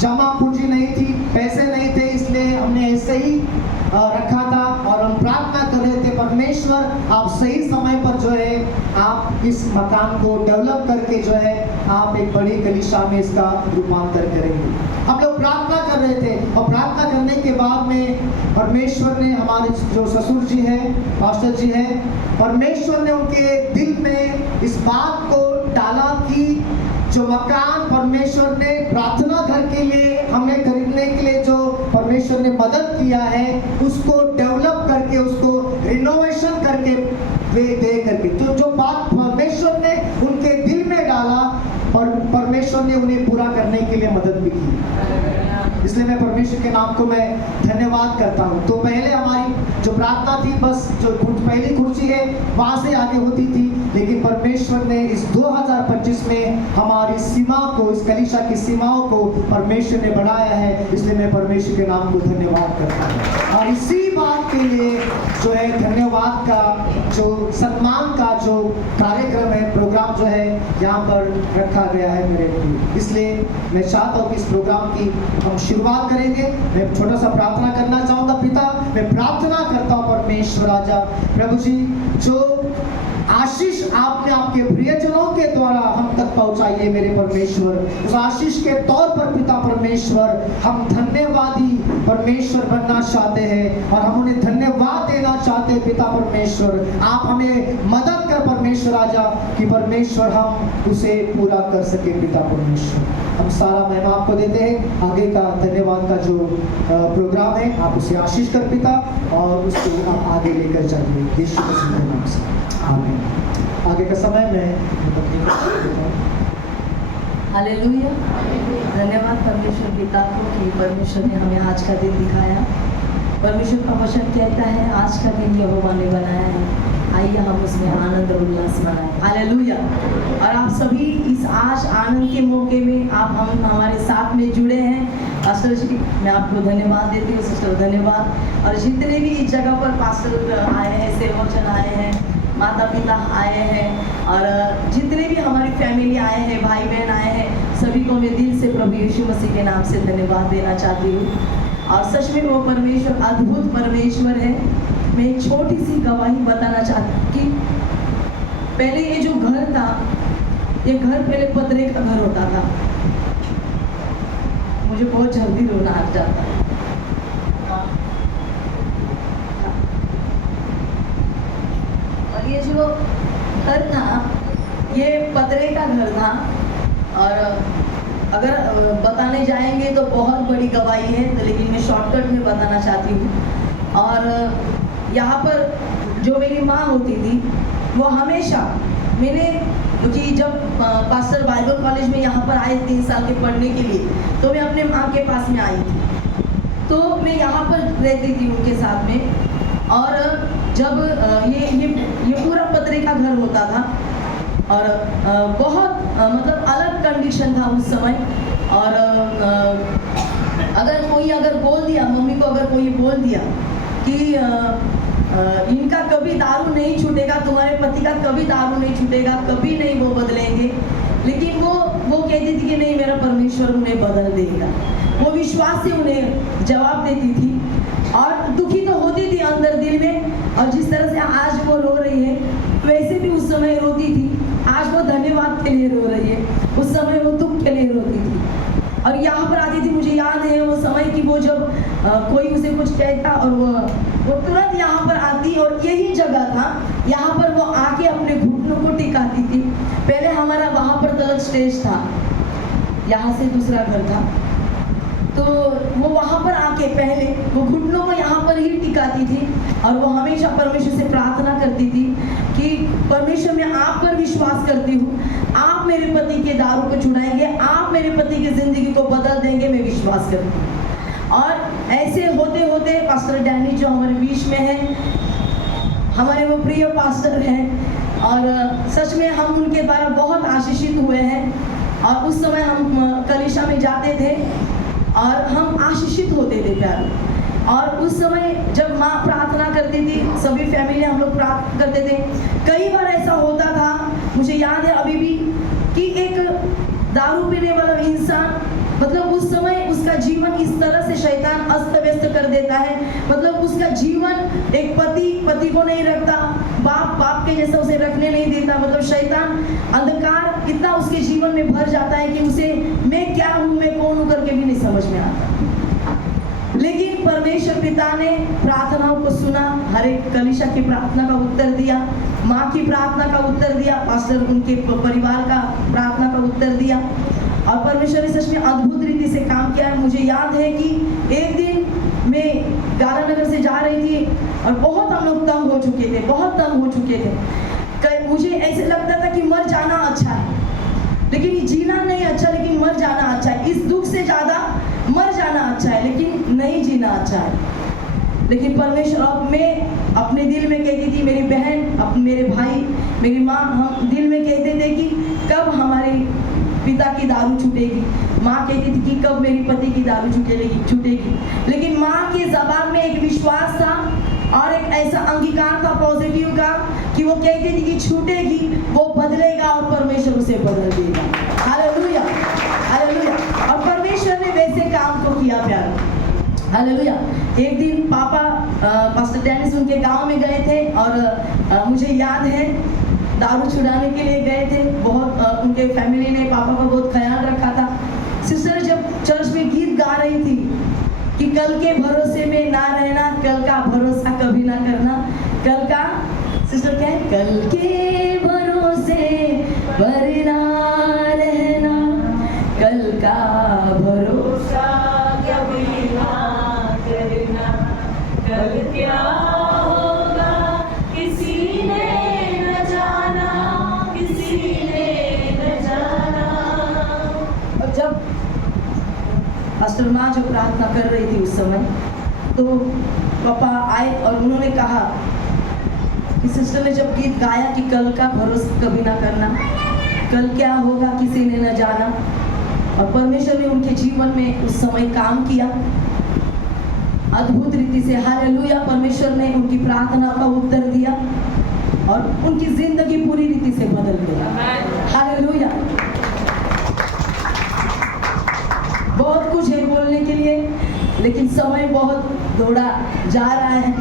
जमा पूंजी नहीं थी, पैसे नहीं थे, इसलिए हमने ऐसे ही रखा था और हम प्रार्थना कर रहे थे, परमेश्वर आप सही समय पर जो है आप इस मकान को डेवलप करके जो है आप एक बड़ी कलीसिया में इसका रूपांतर करेंगे। हम लोग प्रार्थना कर रहे थे और प्रार्थना करने के बाद में परमेश्वर ने, हमारे जो ससुर जी हैं, पास्टर जी हैं, परमेश्वर ने उनके दिल में इस बात को डाला कि जो मकान परमेश्वर ने प्रार्थना घर के लिए हमें खरीदने के लिए जो परमेश्वर ने मदद किया है, उसको डेवलप करके, उसको रिनोवेशन करके दे करके, तो जो बात परमेश्वर ने उनके दिल में डाला और परमेश्वर ने उन्हें पूरा करने के लिए मदद भी की। इसलिए मैं परमेश्वर के नाम को मैं धन्यवाद करता हूँ। तो पहले हमारी जो प्रार्थना थी, बस जो पहली कुर्सी है वहाँ से आगे होती थी, लेकिन परमेश्वर ने इस 2025 में हमारी सीमा को, इस कलीसिया की सीमाओं को परमेश्वर ने बढ़ाया है। इसलिए मैं परमेश्वर के नाम को धन्यवाद करता हूँ और इसी बात के लिए जो है धन्यवाद का, जो सम्मान का जो कार्यक्रम है, प्रोग्राम जो है यहाँ पर रखा गया है मेरे लिए। इसलिए मैं चाहता हूँ कि इस प्रोग्राम की हम शुरुआत करेंगे। मैं छोटा सा प्रार्थना करना चाहूँगा। पिता, मैं प्रार्थना करता हूँ परमेश्वर राजा प्रभु जी, जो आशीष आपने आपके प्रियजनों के द्वारा हम तक पहुंचाई है मेरे परमेश्वर, उस आशीष के तौर पर पिता परमेश्वर हम धन्यवादी परमेश्वर बनना चाहते हैं और हम उन्हें धन्यवाद देना चाहते हैं। पिता परमेश्वर, आप हमें मदद कर परमेश्वर राजा कि परमेश्वर हम उसे पूरा कर सके। पिता परमेश्वर, हम सारा महिमा आपको देते हैं। आगे का धन्यवाद का जो प्रोग्राम है आप उसे आशीष कर पिता, और उसको आप आगे लेकर जाइए यीशु मसीह के नाम से, आमीन। आगे का समय मैं पत्नी को देता हूं। हालेलुया, धन्यवाद परमेश्वर पिता को कि परमेश्वर ने हमें आज का दिन दिखाया। परमेश्वर का वचन कहता है आज का दिन यहोवा ने बनाया है, आइए हम उसमें आनंद और उल्लास मनाएं। हालेलुया। और आप सभी इस आज आनंद के मौके में आप हम हमारे साथ में जुड़े हैं। पास्टर जी, मैं आपको धन्यवाद देती हूँ। सिस्टर धन्यवाद। और जितने भी इस जगह पर पास्टर आए हैं, सेवक आए हैं, माता पिता आए हैं, और जितने भी हमारी फैमिली आए हैं, भाई बहन आए हैं, सभी को मैं दिल से प्रभु यीशु मसीह के नाम से धन्यवाद देना चाहती हूँ। और सच में वो परमेश्वर अद्भुत परमेश्वर है। मैं एक छोटी सी गवाही बताना चाहती हूँ कि पहले ये जो घर था, ये घर पहले पतरे का घर होता था। मुझे बहुत जल्दी रोना आ जाता है। और ये जो घर था, ये पतरे का घर था। और अगर बताने जाएंगे तो बहुत बड़ी गवाही है, तो लेकिन मैं शॉर्टकट में बताना चाहती हूँ। और यहाँ पर जो मेरी माँ होती थी, वो हमेशा मैंने, क्योंकि जब पास्टर बाइबल कॉलेज में यहाँ पर आए 3 साल के पढ़ने के लिए, तो मैं अपने माँ के पास में आई थी, तो मैं यहाँ पर रहती थी उनके साथ में। और जब ये पूरा पतरे का घर होता था और बहुत मतलब अलग कंडीशन था उस समय। और अगर कोई बोल दिया, मम्मी को अगर कोई बोल दिया कि इनका कभी दारू नहीं छूटेगा, तुम्हारे पति का कभी दारू नहीं छूटेगा, कभी नहीं वो बदलेंगे, लेकिन वो कहती थी कि नहीं, मेरा परमेश्वर उन्हें बदल देगा। वो विश्वास से उन्हें जवाब देती थी और दुखी तो होती थी अंदर दिल में। और जिस तरह से आज वो रो रही है, वैसे भी उस समय रोती थी। आज वो धन्यवाद के लिए रो रही है, उस समय वो दुख के लिए रोती थी। और यहाँ पर आती थी, मुझे याद है वो समय कि वो जब कोई उसे कुछ कहता और वो तुरंत यहाँ पर आती, और यही जगह था, यहाँ पर वो आके अपने घुटनों को टिकाती थी। पहले हमारा वहाँ पर तलक स्टेज था, यहाँ से दूसरा घर था, तो वो वहाँ पर आके पहले वो घुटनों को यहाँ पर ही टिकाती थी। और वो हमेशा परमेश्वर से प्रार्थना करती थी कि परमेश्वर, मैं आप पर विश्वास करती हूँ, आप मेरे पति के दारू को छुड़ाएंगे, आप मेरे पति की जिंदगी को बदल देंगे, मैं विश्वास करती हूँ। और ऐसे होते होते पास्टर डैनी जो हमारे बीच में है, हमारे वो प्रिय पास्टर हैं, और सच में हम उनके द्वारा बहुत आशीषित हुए हैं। और उस समय हम कलीसिया में जाते थे और हम आशीषित होते थे प्यार। और उस समय जब माँ प्रार्थना करती थी, सभी फैमिली हम लोग प्रार्थना करते थे। कई बार ऐसा होता था, मुझे याद है अभी भी, कि एक दारू पीने वाला इंसान, मतलब उस समय इस तरह से शैतान अस्त व्यस्त कर देता है, मतलब उसका जीवन एक पति को नहीं रखता, बाप के जैसा उसे रखने नहीं देता, मतलब शैतान अंधकार इतना उसके जीवन में भर जाता है कि उसे मैं क्या हूँ, मैं कौन हूँ करके भी नहीं समझ में आता। लेकिन परमेश्वर पिता ने प्रार्थनाओं को सुना, हर एक कलीसिया की प्रार्थना का उत्तर दिया, माँ की प्रार्थना का उत्तर दिया, पास्टर उनके परिवार का प्रार्थना का उत्तर दिया, और परमेश्वर ने सच में अद्भुत रीति से काम किया। मुझे याद है कि एक दिन मैं गालानगर से जा रही थी और बहुत हम लोग तंग हो चुके थे, बहुत तंग हो चुके थे। मुझे ऐसे लगता था कि मर जाना अच्छा है, लेकिन जीना नहीं अच्छा, लेकिन मर जाना अच्छा है। इस दुख से ज़्यादा मर जाना अच्छा है, लेकिन नहीं जीना अच्छा है। लेकिन परमेश्वर, अब मैं अपने दिल में कहती थी, मेरी बहन, मेरे भाई, मेरी माँ, हम दिल में कहते थे कि कब हमारे पिता की दारू छूटेगी। माँ कहती थी कि कब मेरी पति की दारू छूटेगी। लेकिन माँ के ज़बान में एक विश्वास था और एक ऐसा अंगीकार था पॉजिटिव का कि वो कहती थी कि छूटेगी, वो बदलेगा और परमेश्वर उसे बदल देगा। Hallelujah, hallelujah. और परमेश्वर ने वैसे काम को किया प्यार। हालेलुया। एक दिन पापा पास्टर डेनिस उनके गांव में गए थे और मुझे याद है दारू छुड़ाने के लिए गए थे। बहुत उनके फैमिली ने पापा का बहुत ख्याल रखा था। सिस्टर जब चर्च में गीत गा रही थी कि कल के भरोसे में ना रहना, कल का भरोसा कभी ना करना, कल का, सिस्टर क्या है, कल के भरोसे पर ना रहना, कल का भरोसा कभी ना करना, कल क्या होगा किसी ने न जाना, किसी ने न जाना। और जब पास्टर माँ जो प्रार्थना कर रही थी उस समय, तो पापा आए और उन्होंने कहा कि सिस्टर ने जब गीत गाया कि कल का भरोसा कभी ना करना, कल क्या होगा किसी ने न जाना, और परमेश्वर ने उनके जीवन में उस समय काम किया अद्भुत रीति से। हालेलुया। परमेश्वर ने उनकी प्रार्थना का उत्तर दिया और उनकी जिंदगी पूरी रीति से बदल गई। हालेलुया। बहुत कुछ है बोलने के लिए, लेकिन समय बहुत दौड़ा जा रहा है,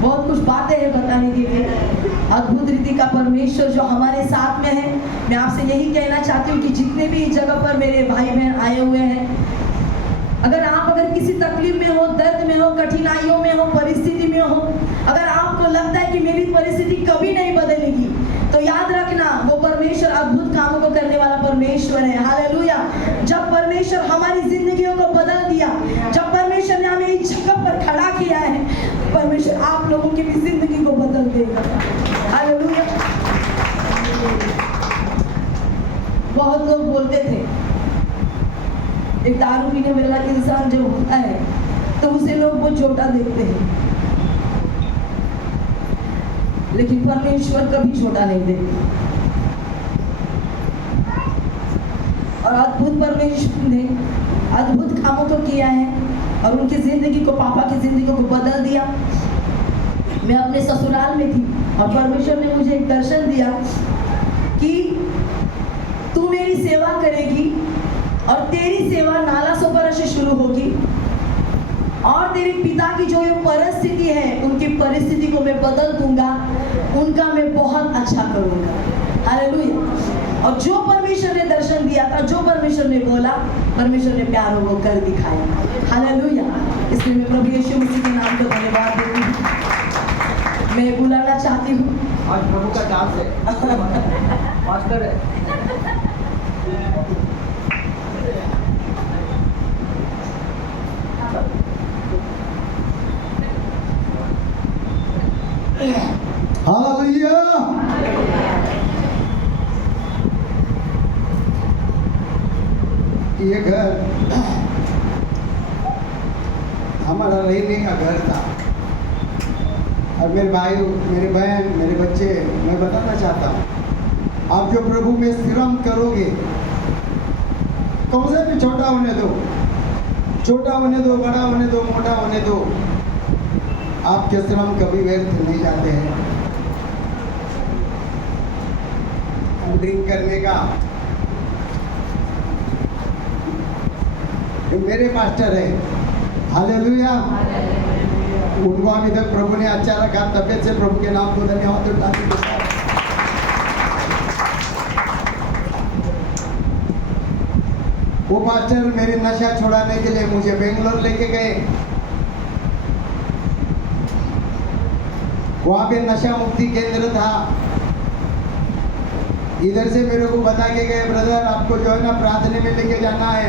बहुत कुछ बातें हैं बताने के लिए। अद्भुत रीति का परमेश्वर जो हमारे साथ में है, मैं आपसे यही कहना चाहती हूँ कि जितने भी इस जगह पर मेरे भाई बहन आए हुए हैं, अगर किसी तकलीफ में हो, दर्द में हो, कठिनाइयों में हो, परिस्थिति में हो, अगर आपको लगता है कि मेरी परिस्थिति कभी नहीं बदलेगी, तो याद रखना वो परमेश्वर अद्भुत कामों को करने वाला परमेश्वर है। हालेलुया। जब परमेश्वर हमारी जिंदगियों को बदल दिया, जब परमेश्वर ने हमें इस जगह पर खड़ा किया है, परमेश्वर आप लोगों की भी जिंदगी को बदल देगा। हालेलुया। बहुत लोग बोलते थे एक दारू पीने वाला इंसान जो होता है तो उसे लोग वो छोटा देखते हैं, लेकिन परमेश्वर कभी छोटा नहीं देखते। और अद्भुत परमेश्वर ने अद्भुत कामों को किया है और उनकी जिंदगी को, पापा की जिंदगी को बदल दिया। मैं अपने ससुराल में थी और परमेश्वर ने मुझे एक दर्शन दिया कि तू मेरी सेवा करेगी और तेरी सेवा नाला सोपारा से शुरू होगी और तेरे पिता की जो ये परिस्थिति है, उनकी परिस्थिति को मैं बदल दूंगा, उनका मैं बहुत अच्छा करूंगा। हालेलुया। और जो परमेश्वर ने दर्शन दिया था, जो परमेश्वर ने बोला, परमेश्वर ने प्यार वो कर दिखाया। हालेलुया। इसलिए मैं प्रभु यीशु मसीह के नाम को धन्यवाद देती हूँ। मैं बुलाना चाहती हूँ, आज प्रभु का डांस है, मास्टर है। हालेलुया। ये घर हमारा रहने का घर था और मेरे भाई, मेरे बहन, मेरे बच्चे, मैं बताना चाहता हूँ, आप जो प्रभु में श्रम करोगे, कौन सा भी छोटा होने दो, छोटा होने दो, बड़ा होने दो, मोटा होने दो, आपके श्रम कभी व्यर्थ नहीं जाते हैं। ड्रिंक करने का, मेरे पास्टर है। हालेलुया। उनको अभी तक प्रभु ने अच्छा रखा, तबियत से प्रभु के नाम को धन्यवाद देता हूं। वो पास्टर मेरे नशा छुड़ाने के लिए मुझे बेंगलोर लेके गए। वहां पे नशा मुक्ति केंद्र था। इधर से मेरे को बता के गए, ब्रदर आपको जो है ना प्रार्थना में लेके जाना है।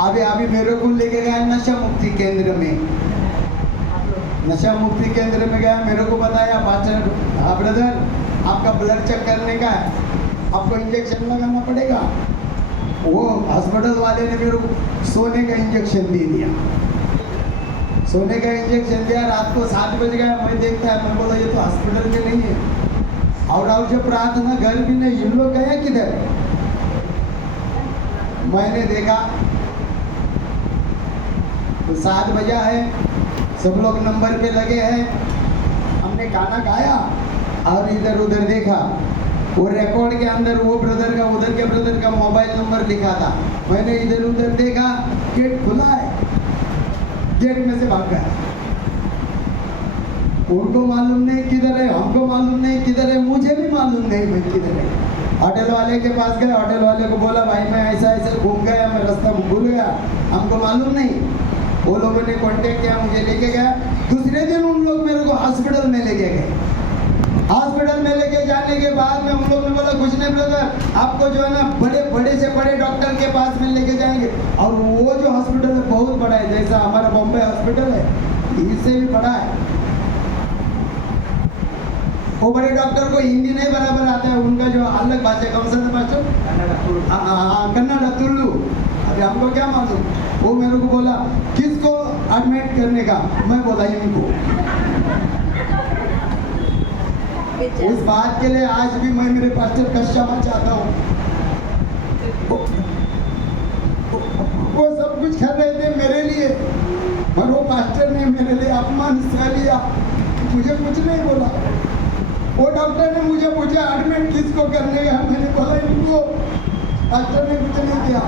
अभी मेरे को लेके गया नशा मुक्ति केंद्र में। नशा मुक्ति केंद्र में गया, मेरे को बताया पास्टर हाँ ब्रदर आपका ब्लड चेक करने का है, आपको इंजेक्शन लगाना पड़ेगा। वो हॉस्पिटल वाले ने मेरे को सोने का इंजेक्शन दे दिया। सोने का इंजेक्शन दिया, रात को 7 बज गया। मैं देखता है, मैं बोला ये तो हॉस्पिटल में नहीं है। और जो प्रार्थना घर भी नहीं, इन लोग गए किधर? मैंने देखा तो 7 बजा है, सब लोग नंबर पे लगे हैं। हमने गाना गाया और इधर उधर देखा, वो रिकॉर्ड के अंदर वो ब्रदर का उधर के ब्रदर का मोबाइल नंबर लिखा था। मैंने इधर उधर देखा, गेट खुला है, गेट में से भाग गया। उनको मालूम नहीं किधर है, हमको मालूम नहीं किधर है, मुझे भी मालूम नहीं भाई किधर है। होटल वाले के पास गए, होटल वाले को बोला भाई मैं ऐसा ऐसा घूम गया, मैं रास्ता भूल गया, हमको मालूम नहीं। वो लोगों ने कांटेक्ट किया, मुझे लेके गया। दूसरे दिन उन लोग मेरे को हॉस्पिटल में लेके गए। हॉस्पिटल में लेके जाने के बाद में उन लोग ने बोला कुछ नहीं ब्रदर, आपको जो है ना बड़े से बड़े डॉक्टर के पास में लेके जाएंगे। और वो जो हॉस्पिटल है बहुत बड़ा है, जैसा हमारा बॉम्बे हॉस्पिटल है इससे भी बड़ा है। वो बड़े डॉक्टर को हिंदी नहीं बराबर आता है, उनका जो अलग भाषा कौन सा भाषा कन्नड़ तुल्लू। अभी हमको क्या मालूम। वो मेरे को बोला किसको एडमिट करने का, मैं बोला इनको। उस बात के लिए आज भी मैं मेरे पास्टर का क्षमा चाहता हूँ। वो सब कुछ कर रहे थे मेरे लिए, पर वो पास्टर ने मेरे लिए अपमान सह लिया, मुझे कुछ नहीं बोला। वो डॉक्टर ने मुझे पूछा एडमिट किसको करने का, मैंने बोला इनको। पास्टर ने कुछ नहीं किया,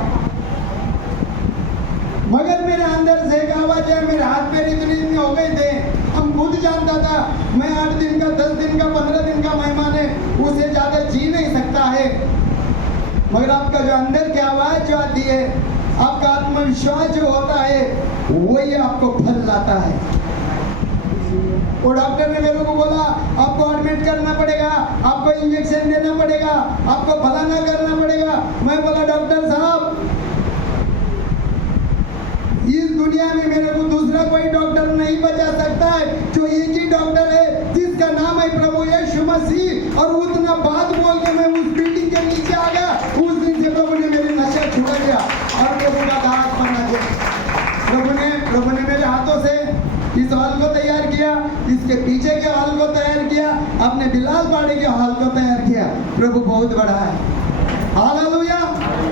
मगर मेरे अंदर से एक आवाज है, मेरे हाथ पैर इतने हो गए थे, हम खुद जानता था मैं 8 दिन का 10 दिन का 15 दिन का मेहमान है, उससे ज्यादा जी नहीं सकता है। मगर आपका जो अंदर की आवाज जो आती है, आपका आत्मविश्वास जो होता है, वही आपको फल लाता है। वो डॉक्टर ने मेरे को बोला आपको एडमिट करना पड़ेगा, आपको इंजेक्शन देना पड़ेगा, आपको फलाना करना पड़ेगा। मैं बोला डॉक्टर साहब इस दुनिया में मेरे को दूसरा कोई डॉक्टर नहीं बचा सकता है, जो एक ही डॉक्टर है जिसका नाम है प्रभु यीशु मसीह। और उतना बात बोल के मैं उस बिल्डिंग के नीचे आ गया। उस दिन से प्रभु ने मेरे नशा छुड़ा दिया और प्रभु का दास बना दिया। प्रभु ने मेरे हाथों से इस हॉल को तैयार किया, इसके पीछे के हॉल को तैयार किया, अपने बिलाल पाड़े के हॉल को तैयार किया। प्रभु बहुत बड़ा है। हालेलुया।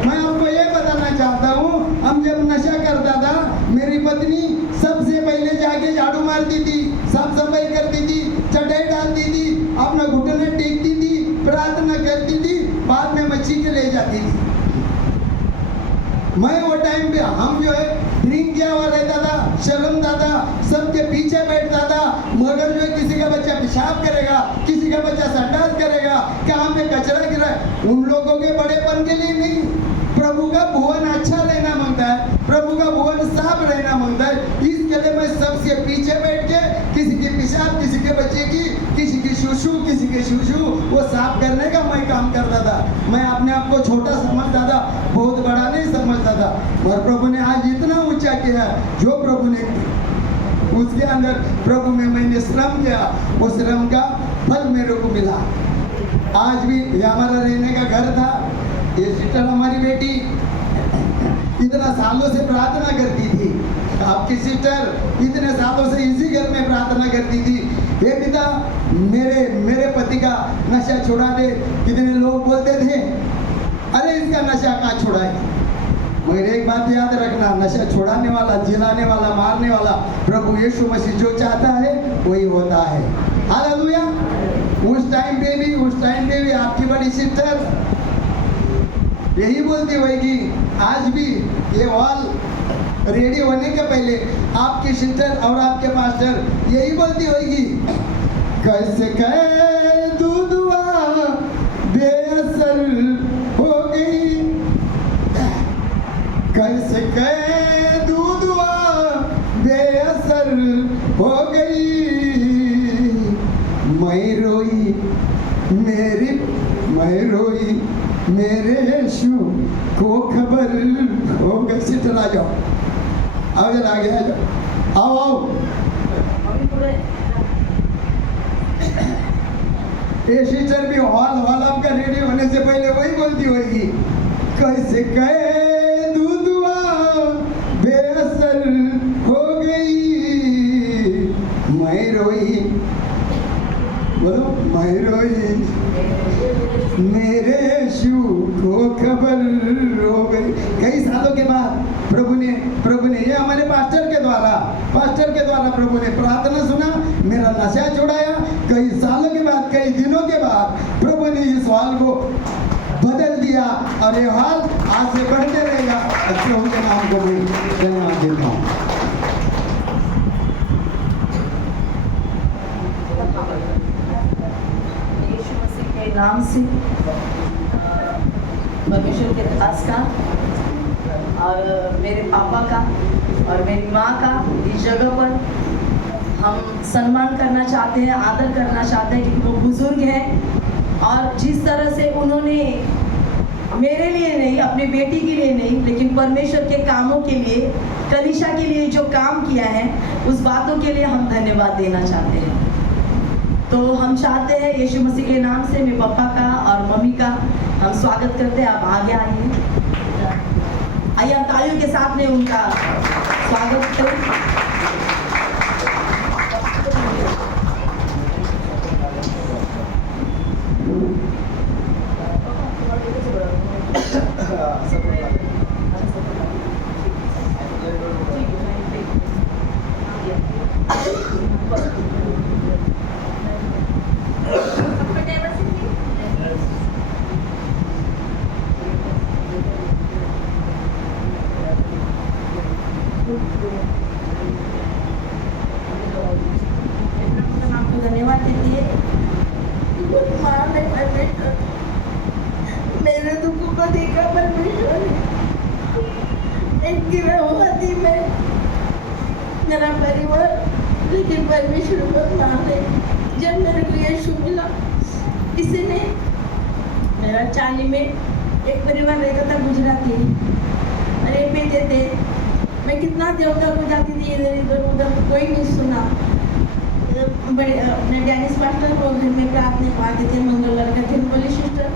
मैं आपको ये बताना चाहता हूँ, हम जब नशा करता था, मेरी पत्नी सबसे पहले जाके झाड़ू मारती थी, साफ सफाई करती थी, चटाई डालती थी, अपना घुटने टेकती थी, प्रार्थना करती थी, बाद में मच्छी के ले जाती थी। मैं वो टाइम पे हम जो है ड्रिंक किया हुआ रहता था, शर्मता था, सबके पीछे बैठता था। मगर जो है किसी का बच्चा पेशाब करेगा, किसी का बच्चा संडास करेगा, कहाँ पे कचरा गिरा है, उन लोगों के बड़ेपन के लिए नहीं, प्रभु का भुवन अच्छा रहना मांगता है, प्रभु का भुवन साफ रहना मांगता है। इसके लिए मैं सबसे पीछे बैठ के किसी की पेशाब, किसी के बच्चे की, किसी की शुशु, किसी के शुशु वो साफ करने का मैं काम करता था। मैं अपने आप को छोटा समझता था, बहुत बड़ा नहीं समझता था। और प्रभु ने आज इतना ऊंचा किया, जो प्रभु ने उसके अंदर प्रभु में मैंने श्रम किया, वो श्रम का फल मेरे को मिला। आज भी ये हमारा रहने का घर था। ये सिस्टर हमारी बेटी इतना सालों से प्रार्थना करती थी, आपकी सिस्टर इतने सालों से इसी घर में प्रार्थना करती थी, हे पिता मेरे पति का नशा छुड़ा दे। कितने लोग बोलते थे अरे इसका नशा कहाँ छुड़ाए। मगर एक बात याद रखना, नशा छुड़ाने वाला, जिलाने वाला, मारने वाला प्रभु यीशु मसीह जो चाहता है वही होता है। हालेलुया। उस टाइम पे भी आपकी बड़ी सिस्टर यही बोलती होगी आज भी। ये हॉल रेडी होने के पहले आपकी सिस्टर और आपके पास्टर यही बोलती होगी, कैसे कह दुआ बेअसर हो गई, कैसे कह दुआ बेअसर हो गई, मैं रोई मेरे यीशु को खबर हो गई। सिस्टर आ जाओ, आओ जरा आगे आ जाओ, आओ। ये सिस्टर भी हॉल आपका रेडी होने से पहले वही बोलती होगी, कैसे कहे दुआ बेअसर हो गई, मैं रोई, बोलो मैं रोई मेरे यीशु को खबर हो गई। कई सालों के बाद प्रभु ने ये हमारे पास्टर के द्वारा प्रभु ने प्रार्थना सुना, मेरा नशा छुड़ाया। कई सालों के बाद, कई दिनों के बाद प्रभु ने इस हाल को बदल दिया और ये हाल आज से बढ़ते रहेगा। प्रभु के नाम को मैं धन्यवाद देता हूँ। यीशु मसीह के नाम से परमेश्वर के दास का और मेरे पापा का और मेरी माँ का इस जगह पर हम सम्मान करना चाहते हैं, आदर करना चाहते हैं, क्योंकि वो बुजुर्ग हैं और जिस तरह से उन्होंने मेरे लिए नहीं, अपनी बेटी के लिए नहीं, लेकिन परमेश्वर के कामों के लिए, कलीसिया के लिए जो काम किया है, उस बातों के लिए हम धन्यवाद देना चाहते हैं। तो हम चाहते हैं यीशु मसीह के नाम से मेरे पापा का और मम्मी का हम स्वागत करते हैं। आप आगे आइए, हम तालियों के साथ में उनका स्वागत करें। धन्यवाद देती है मेरे दुखों को देखा परमेश्वर ने। एक गिरा हुआ थी मैं, मेरा परिवार, लेकिन परमेश्वर को मान ले। जब मेरे को यीशु मिला, किसी ने मेरा चाली में एक परिवार रहता था गुजराती, अरे बेटे थे, मैं कितना देवता को जाती थी, इधर उधर कोई नहीं सुना। बड़े अपने डैनिश पास्टर को घर में प्रार्थना पाते थे, मंगलवार का दिन बोली सिस्टर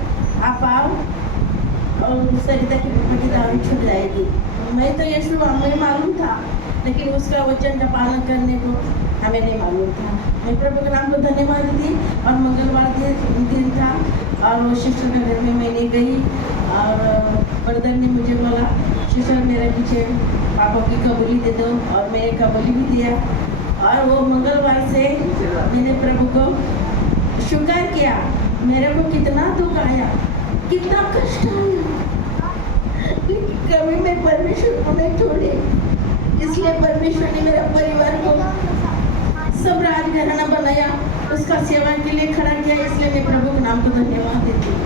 आप आओ और सरिता की पप्पा की दारू छूट जाएगी। मैं तो यीशु हमें मालूम था, लेकिन उसका वचन का पालन करने को हमें नहीं मालूम था। मैं प्रभु के नाम को धन्यवाद दी और मंगलवार दिन था और वो सिस्टर के घर में मैंने गई और ब्रदर ने मुझे बोला सिस्टर मेरे पीछे पापा की कबूली दे दो, और मैंने कबूली भी दिया। और वो मंगलवार से मैंने प्रभु को शुक्र किया। मेरे को कितना दुख आया, कितना कष्ट आया, लेकिन कभी मैं परमेश्वर को नहीं छोड़ी। इसलिए परमेश्वर ने मेरा परिवार को सब राजघराना बनाया, उसका सेवा के लिए खड़ा किया। इसलिए मैं प्रभु के नाम को धन्यवाद देती हूँ।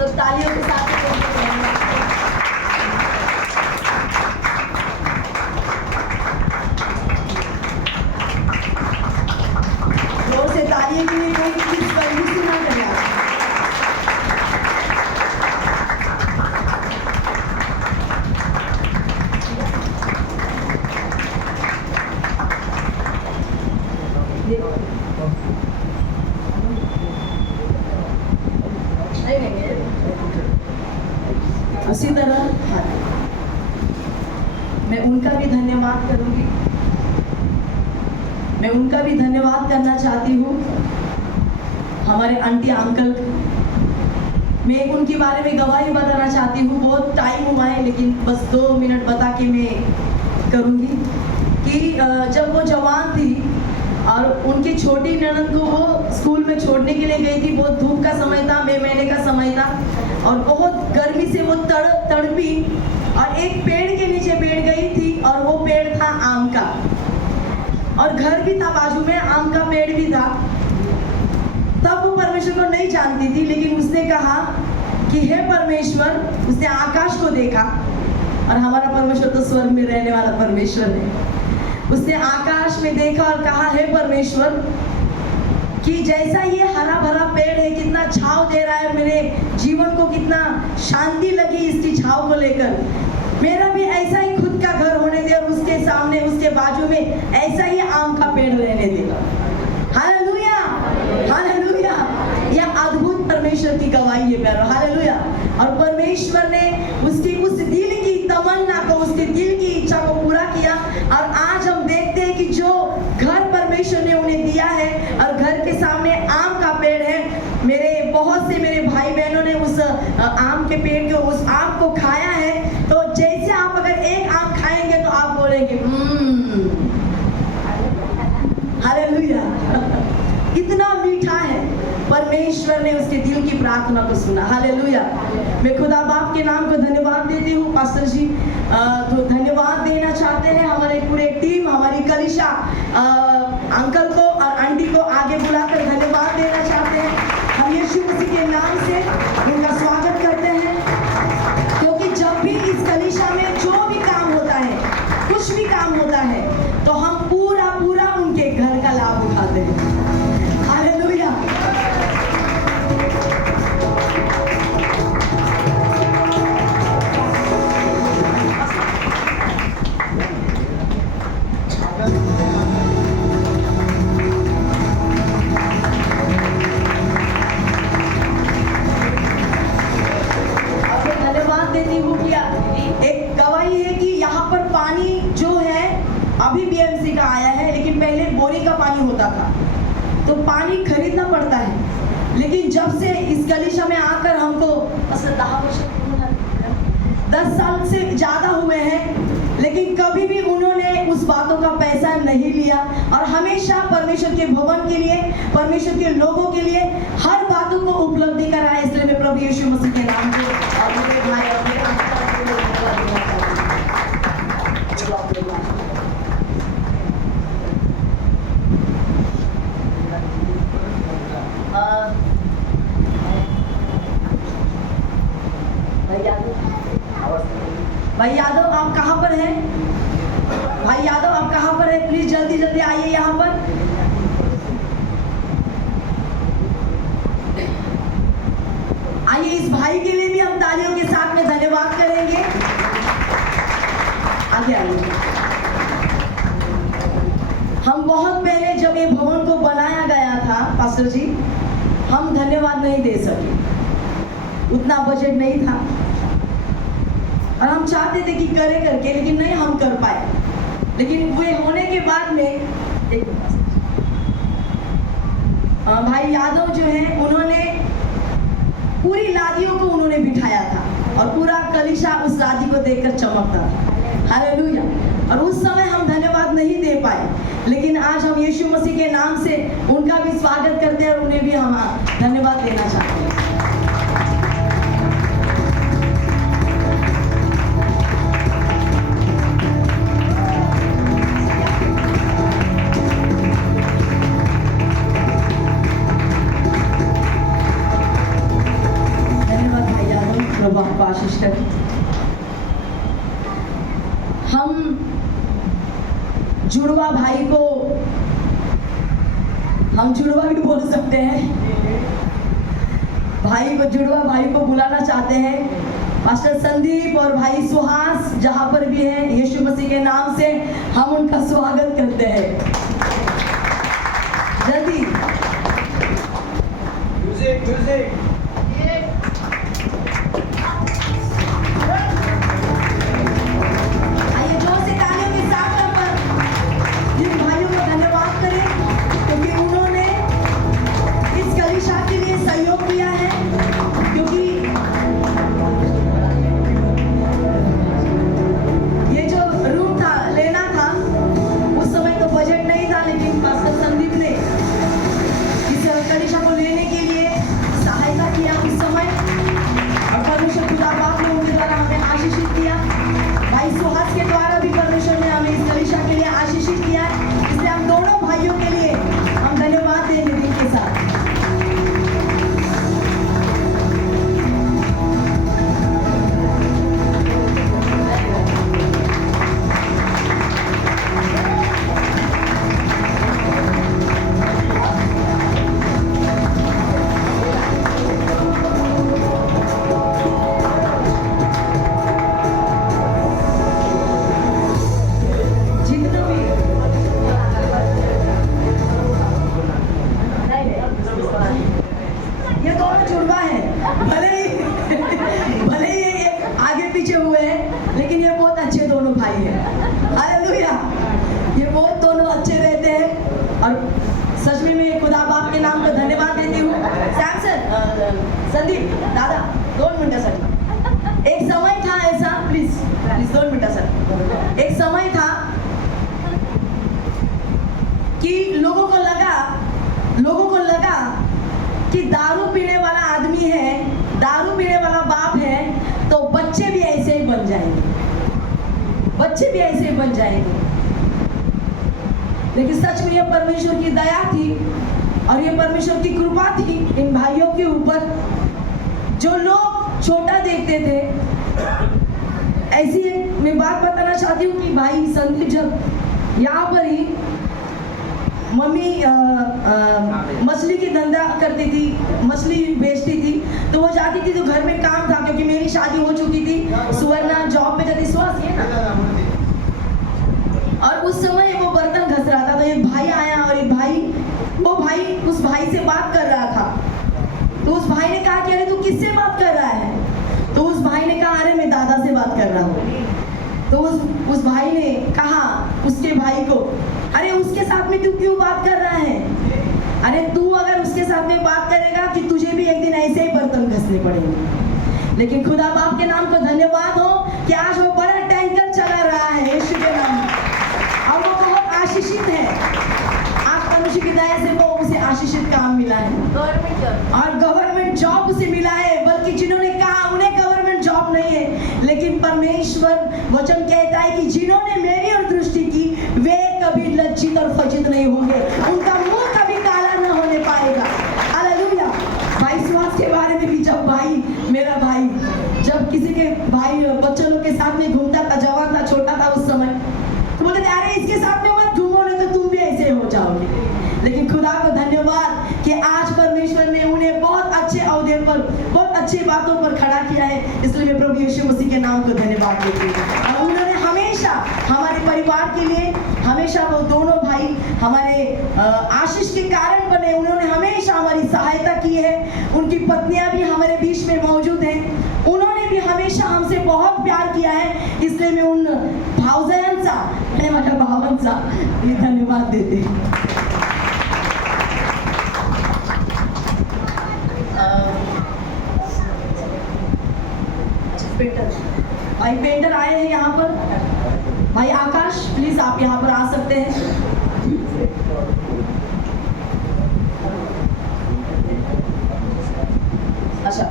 सब तालियों के साथ जोर से तालियों के लिए कोई चीज पर भी सुना करना। उसी तरह मैं उनका भी धन्यवाद करूंगी। मैं उनका भी धन्यवाद करना चाहती हूँ, हमारे आंटी अंकल। मैं उनके बारे में गवाही बताना चाहती हूँ। बहुत टाइम हुआ है, लेकिन बस 2 मिनट बता के मैं करूँगी कि जब वो जवान थी और उनकी छोटी ननद को वो स्कूल में छोड़ने के लिए गई थी। बहुत धूप का समय था, मई महीने का समय था और बहुत गर्मी से वो तड़पी और एक पेड़ के नीचे बैठ गई थी और वो पेड़ था आम का और घर भी था बाजू में, आम का पेड़ भी था। तब वो परमेश्वर को नहीं जानती थी, लेकिन उसने कहा कि हे परमेश्वर, उसने आकाश को देखा और हमारा परमेश्वर तो स्वर्ग में रहने वाला परमेश्वर है। उसने आकाश में देखा और कहा हे परमेश्वर कि जैसा ये हरा भरा पेड़ है, कितना छांव दे रहा है, मेरे जीवन को कितना शांति लगी इसकी छांव को लेकर, मेरा भी ऐसा ही खुद का घर होने दे और उसके सामने उसके बाजू में ऐसा ही आम का पेड़ रहने दे। Hallelujah, hallelujah. यह अद्भुत परमेश्वर की गवाही है प्यारो, हालेलुया। और परमेश्वर ने उसकी उस दिल की तमन्ना को, उसके दिल की इच्छा को पूरा किया और आज हम देखते हैं कि जो घर परमेश्वर ने उन्हें दिया है और घर के सामने आम का पेड़ है। बहुत से मेरे भाई बहनों ने उस आम के पेड़ के उस आम को खाया है। तो जैसे आप अगर एक आम खाएंगे तो आप बोलेंगे हालेलुया, कितना मीठा है। परमेश्वर ने उसके दिल की प्रार्थना को सुना, हालेलुया। मैं खुदा बाप के नाम को धन्यवाद देती हूँ। पास्टर जी तो धन्यवाद देना चाहते हैं हमारे पूरे टीम, हमारी कलीसिया, अंकल को और आंटी को आगे बुलाकर धन्यवाद देना चाहते हैं। हम यीशु मसीह के नाम से उनका स्वागत करते हैं, क्योंकि जब भी इस कलीसिया में जो भी काम होता है, कुछ भी काम होता है, तो हम पूरा उनके घर का लाभ उठाते हैं, हालेलुया। एक गवाही है कि यहाँ पर पानी जो है अभी बीएमसी का आया है, लेकिन पहले बोरिंग का पानी होता था, तो पानी खरीदना पड़ता है। लेकिन जब से इस कलीसिया में आकर हमको 10 साल से ज़्यादा हुए हैं, लेकिन कभी भी उन्होंने उस बातों का पैसा नहीं लिया और हमेशा परमेश्वर के भवन के लिए, परमेश्वर के लोगों के लिए हर बातों को उपलब्धि कराया। इसलिए मैं प्रभु यीशु मसीह के नाम से और मेरे भाई और मेरे भाई यादव, आप कहाँ पर हैं? भाई यादव, आप कहाँ पर हैं? प्लीज जल्दी जल्दी आइए यहाँ पर। आइए, इस भाई के लिए भी हम तालियों के साथ में धन्यवाद करेंगे। आगे आइए। हम बहुत पहले जब ये भवन को बनाया गया था पास्टर जी, हम धन्यवाद नहीं दे सके, उतना बजट नहीं था और हम चाहते थे कि करे करके, लेकिन नहीं हम कर पाए। लेकिन वे होने के बाद में भाई यादव जो है, उन्होंने पूरी लादियों को उन्होंने बिठाया था और पूरा कलीसिया उस लादी को देखकर चमकता था, हालेलुया। और उस समय हम धन्यवाद नहीं दे पाए, लेकिन आज हम यीशु मसीह के नाम से उनका भी स्वागत करते हैं और उन्हें भी हम धन्यवाद देना चाहते हैं। आशीष कर हम जुड़वा भाई को, हम जुड़वा भी बोल सकते हैं, भाई को, जुड़वा भाई को बुलाना चाहते हैं। पास्टर संदीप और भाई सुहास जहां पर भी हैं, यीशु मसीह के नाम से हम उनका स्वागत करते हैं। जल्दी म्यूजिक पास्टर हुए हैं, लेकिन ये बहुत अच्छे दोनों भाई हैं। हालेलुया, ये बहुत दोनों अच्छे रहते हैं और सच में मैं खुदा बाप के नाम का धन्यवाद देती हूँ। सैमसन, संदीप दादा 2 मिनटासाठी, एक समय था ऐसा, प्लीज 2 मिनटासाठी, एक समय था कि लोगों को लगा कि दारू पीने वाला आदमी है, दारू पीने वाला बाप है, तो बच्चे भी ऐसे ही बन जाएंगे। लेकिन सच में यह परमेश्वर की दया थी और यह परमेश्वर की कृपा थी इन भाइयों के ऊपर, जो लोग छोटा देखते थे। ऐसी एक मैं बात बताना चाहती हूँ कि भाई संदीप जब यहाँ पर ही मम्मी मछली की धंधा करती थी, मछली बेचती थी, तो वो जाती थी तो घर में काम था, क्योंकि मेरी शादी हो चुकी थी, सुवर्णा जॉब पे जाती, स्वास्थ्य है ना, और उस समय वो बर्तन घस रहा था, तो एक भाई आया और एक भाई, वो भाई उस भाई से बात कर रहा था, तो उस भाई ने कहा कि अरे तू किससे बात कर रहा है? तो उस भाई ने कहा अरे मैं दादा से बात कर रहा हूँ। तो उस भाई ने कहा उसके भाई को, अरे उसके साथ में तू क्यों बात कर रहा है? अरे तू अगर उसके साथ में बात करेगा कि तुझे भी एक दिन ऐसे ही बर्तन घसने पड़ेंगे। लेकिन खुदा बाप के नाम को धन्यवाद हो कि आज वो बड़ा टैंकर चला रहा है यीशु के नाम में, और वो बहुत आशीषित है। आज परमेश्वर की दया से वो उसे आशीषित काम मिला है और गवर्नमेंट जॉब उसे मिला है, बल्कि जिन्होंने कहा उन्हें गवर्नमेंट जॉब नहीं है, लेकिन परमेश्वर वचन कहता है कि जिन्होंने मेरी और दृष्टि की वे कभी लज्जित और फजित नहीं होंगे, उनका मुंह कभी काला न होने पाएगा। हालेलुया। भाई सुहास के बारे में भी, जब भाई मेरा भाई जब किसी के भाई बच्चों लोग के साथ में घूमता था, जवान था, छोटा था उस समय, तो बोलते थे अरे इसके साथ में मत घूमो नहीं तो तुम भी ऐसे हो जाओगे। लेकिन खुदा को धन्यवाद कि आज परमेश्वर ने उन्हें बहुत अच्छे अहदे पर, बहुत अच्छी बातों पर खड़ा किया है, इसलिए मैं प्रभु यीशु मसीह के नाम को धन्यवाद देती हूँ। और उन्होंने हमेशा हमारे परिवार के लिए, हमेशा वो दोनों भाई हमारे आशीष के कारण बने, उन्होंने हमेशा हमारी सहायता की है। उनकी पत्नियां भी हमारे बीच में मौजूद हैं, उन्होंने भी हमेशा हमसे बहुत प्यार किया है, इसलिए मैं उन भावजायांचा आणि माझ्या भावांचा मी धन्यवाद देते। भाई पेंटर आए हैं यहाँ पर, भाई आकाश प्लीज आप यहाँ पर आ सकते हैं। अच्छा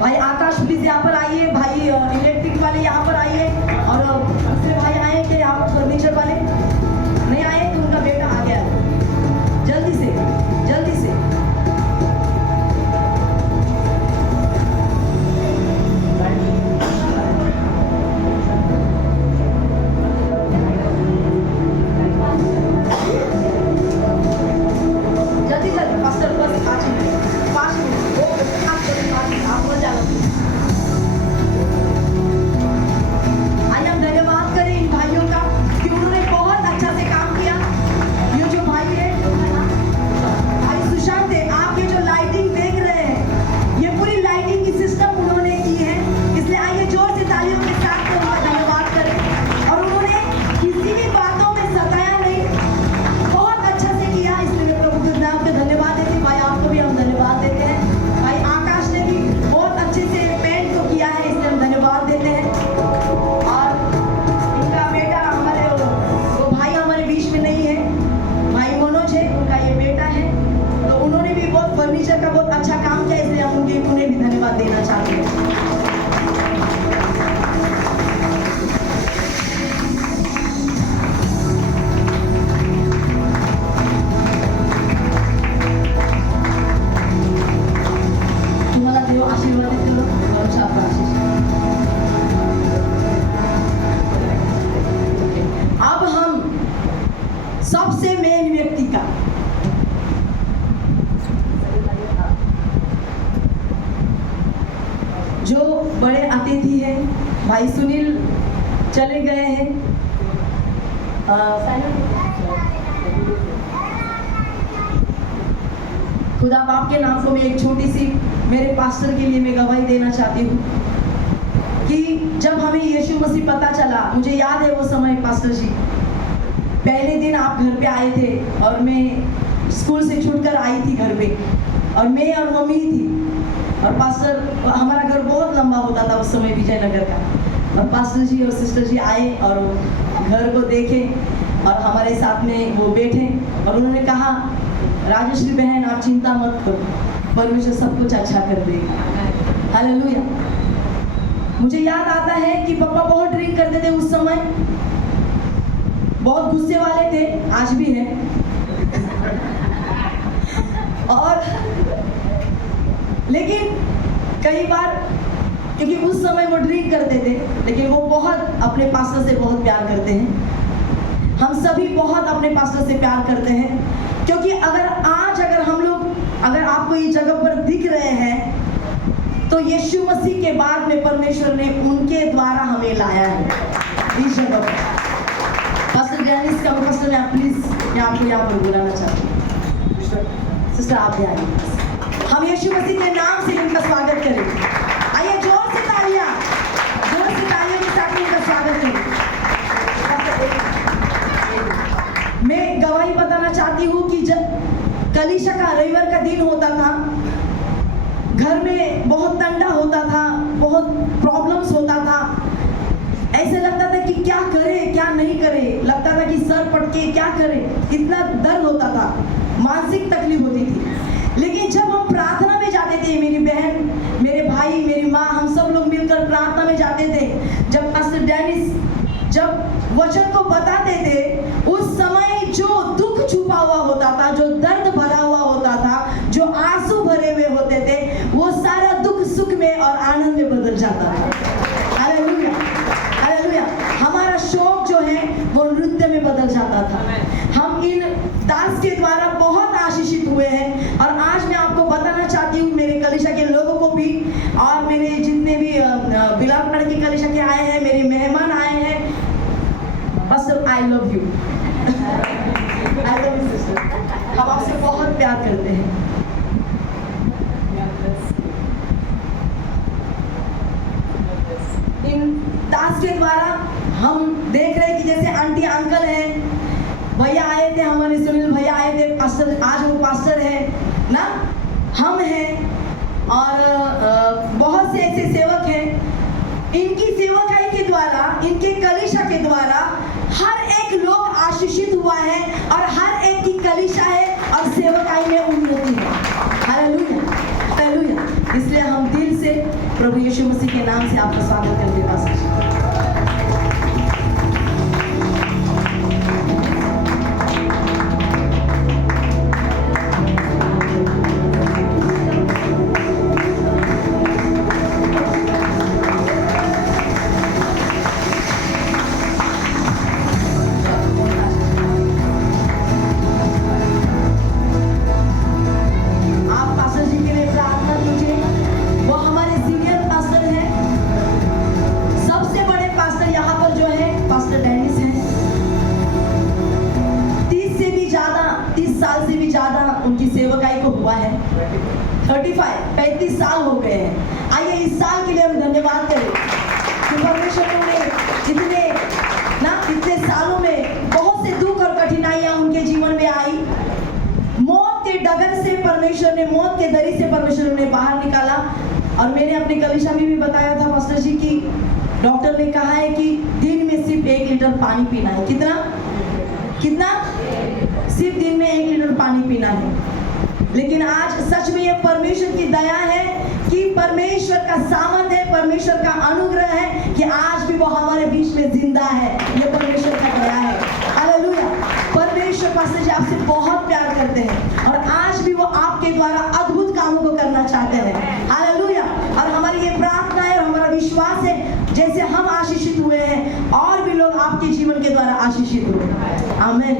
भाई आकाश प्लीज यहाँ पर आइए, भाई इलेक्ट्रिक वाले यहाँ पर आइए, और दूसरे भाई आए कि यहाँ पर फर्नीचर वाले नहीं आए, तो उनका बेटा आ गया है, जल्दी से जल्दी से। जो बड़े अतिथि हैं, भाई सुनील चले गए हैं। खुदा बाप के नाम को मैं एक छोटी सी मेरे पास्टर के लिए मैं गवाही देना चाहती हूँ। कि जब हमें यीशु मसीह पता चला, मुझे याद है वो समय पास्टर जी, पहले दिन आप घर पे आए थे और मैं स्कूल से छूटकर आई थी घर पे, और मैं और मम्मी थी, और पास्टर, हमारा घर बहुत लंबा होता था उस समय विजयनगर का, और पास्टर जी और सिस्टर जी आए और घर को देखे और हमारे साथ में वो बैठे और उन्होंने कहा, राजश्री बहन आप चिंता मत करो, परमेश्वर सब कुछ अच्छा कर देगा। हालेलुया। मुझे याद आता है कि पापा बहुत ड्रिंक करते थे उस समय, बहुत गुस्से वाले थे, आज भी है। और लेकिन कई बार, क्योंकि उस समय वो ड्रिंक करते थे, लेकिन वो बहुत अपने पास्टर से बहुत प्यार करते हैं। हम सभी बहुत अपने पास्टर से प्यार करते हैं, क्योंकि अगर हम लोग, अगर आपको ये जगह पर दिख रहे हैं, तो यीशु मसीह के बाद में परमेश्वर ने उनके द्वारा हमें लाया है इस जगह पर। पास्टर डेनिस का पास्टर, मैं प्लीज मैं आपको यहाँ पर बुलाना चाहती हूँ। सिस्टर आप भी आइए, हम यीशु मसीह के नाम से इनका स्वागत करें। आइए जोर से तालियां के साथ इनका स्वागत करें। मैं गवाही बताना चाहती हूँ कि जब कलीसिया का रविवार का दिन होता था, घर में बहुत तंडा होता था, बहुत प्रॉब्लम्स होता था, ऐसे लगता था कि क्या करे क्या नहीं करे, लगता था कि सर पटके क्या करे, इतना दर्द होता था, मानसिक तकलीफ होती थी। लेकिन जब हम प्रार्थना में जाते थे, मेरी बहन, मेरे भाई, मेरी माँ, हम सब लोग मिलकर प्रार्थना में जाते थे, जब पास्टर डेनिस जब वचन को बताते थे, उस समय जो दुख छुपा हुआ होता था, जो दर्द भरा हुआ होता था, जो आंसू भरे हुए होते थे, वो सारा दुख सुख में और आनंद में बदल जाता था। Hallelujah, hallelujah. हमारा शौक जो है वो नृत्य में बदल जाता था। हम इन दास के द्वारा बहुत आशीषित हुए हैं, और आज मैं आपको बताना चाहती हूँ, मेरे कलीसिया के लोगों को भी, और मेरे जितने भी बिलावगढ़ के कलीसिया के आए हैं, मेरे मेहमान आए हैं, pastor I love you, I love you sister, हम आपसे बहुत प्यार करते हैं। इन दास के द्वारा हम देख रहे हैं कि जैसे आंटी अंकल हैं, भैया आए थे, हमारे सुनील भैया आए थे, पास्टर, आज वो पास्टर है ना, हम हैं, और बहुत से ऐसे सेवक हैं। इनकी सेवकाई के द्वारा, इनके कलीसिया के द्वारा हर एक लोग आशीषित हुआ है, और हर एक की कलीसिया है और सेवकाई में उन्नति है। Hallelujah, hallelujah. इसलिए हम दिल से प्रभु यीशु मसीह के नाम से आपका स्वागत करते हैं पास्टर जी। उनकी सेवकाई को हुआ है 35 साल हो गए हैं। आइए इस साल के लिए हम धन्यवाद करें कि परमेश्वर ने इतने सालों में बहुत से दुख और कठिनाइयां उनके जीवन में आई। मौत के डगर से परमेश्वर ने, मौत के दरी से परमेश्वर ने बाहर निकाला। और मैंने अपने कलीसिया में भी बताया था पास्टर जी की डॉक्टर ने कहा है कि दिन में सिर्फ 1 लीटर पानी पीना है। कितना सिर्फ दिन में 1 लीटर पानी पीना है। लेकिन आज सच में ये परमेश्वर की दया है कि परमेश्वर का सामर्थ है, परमेश्वर का अनुग्रह है कि आज भी वो हमारे बीच में जिंदा है। ये परमेश्वर का दया है। हालेलुया। परमेश्वर पास्टर जी आपसे बहुत प्यार करते हैं और आज भी वो आपके द्वारा अद्भुत कामों को करना चाहते हैं। हालेलुया। और हमारी ये प्रार्थना है और हमारा विश्वास है जैसे हम आशीषित हुए हैं और भी लोग आपके जीवन के द्वारा आशीषित हुए। आमीन।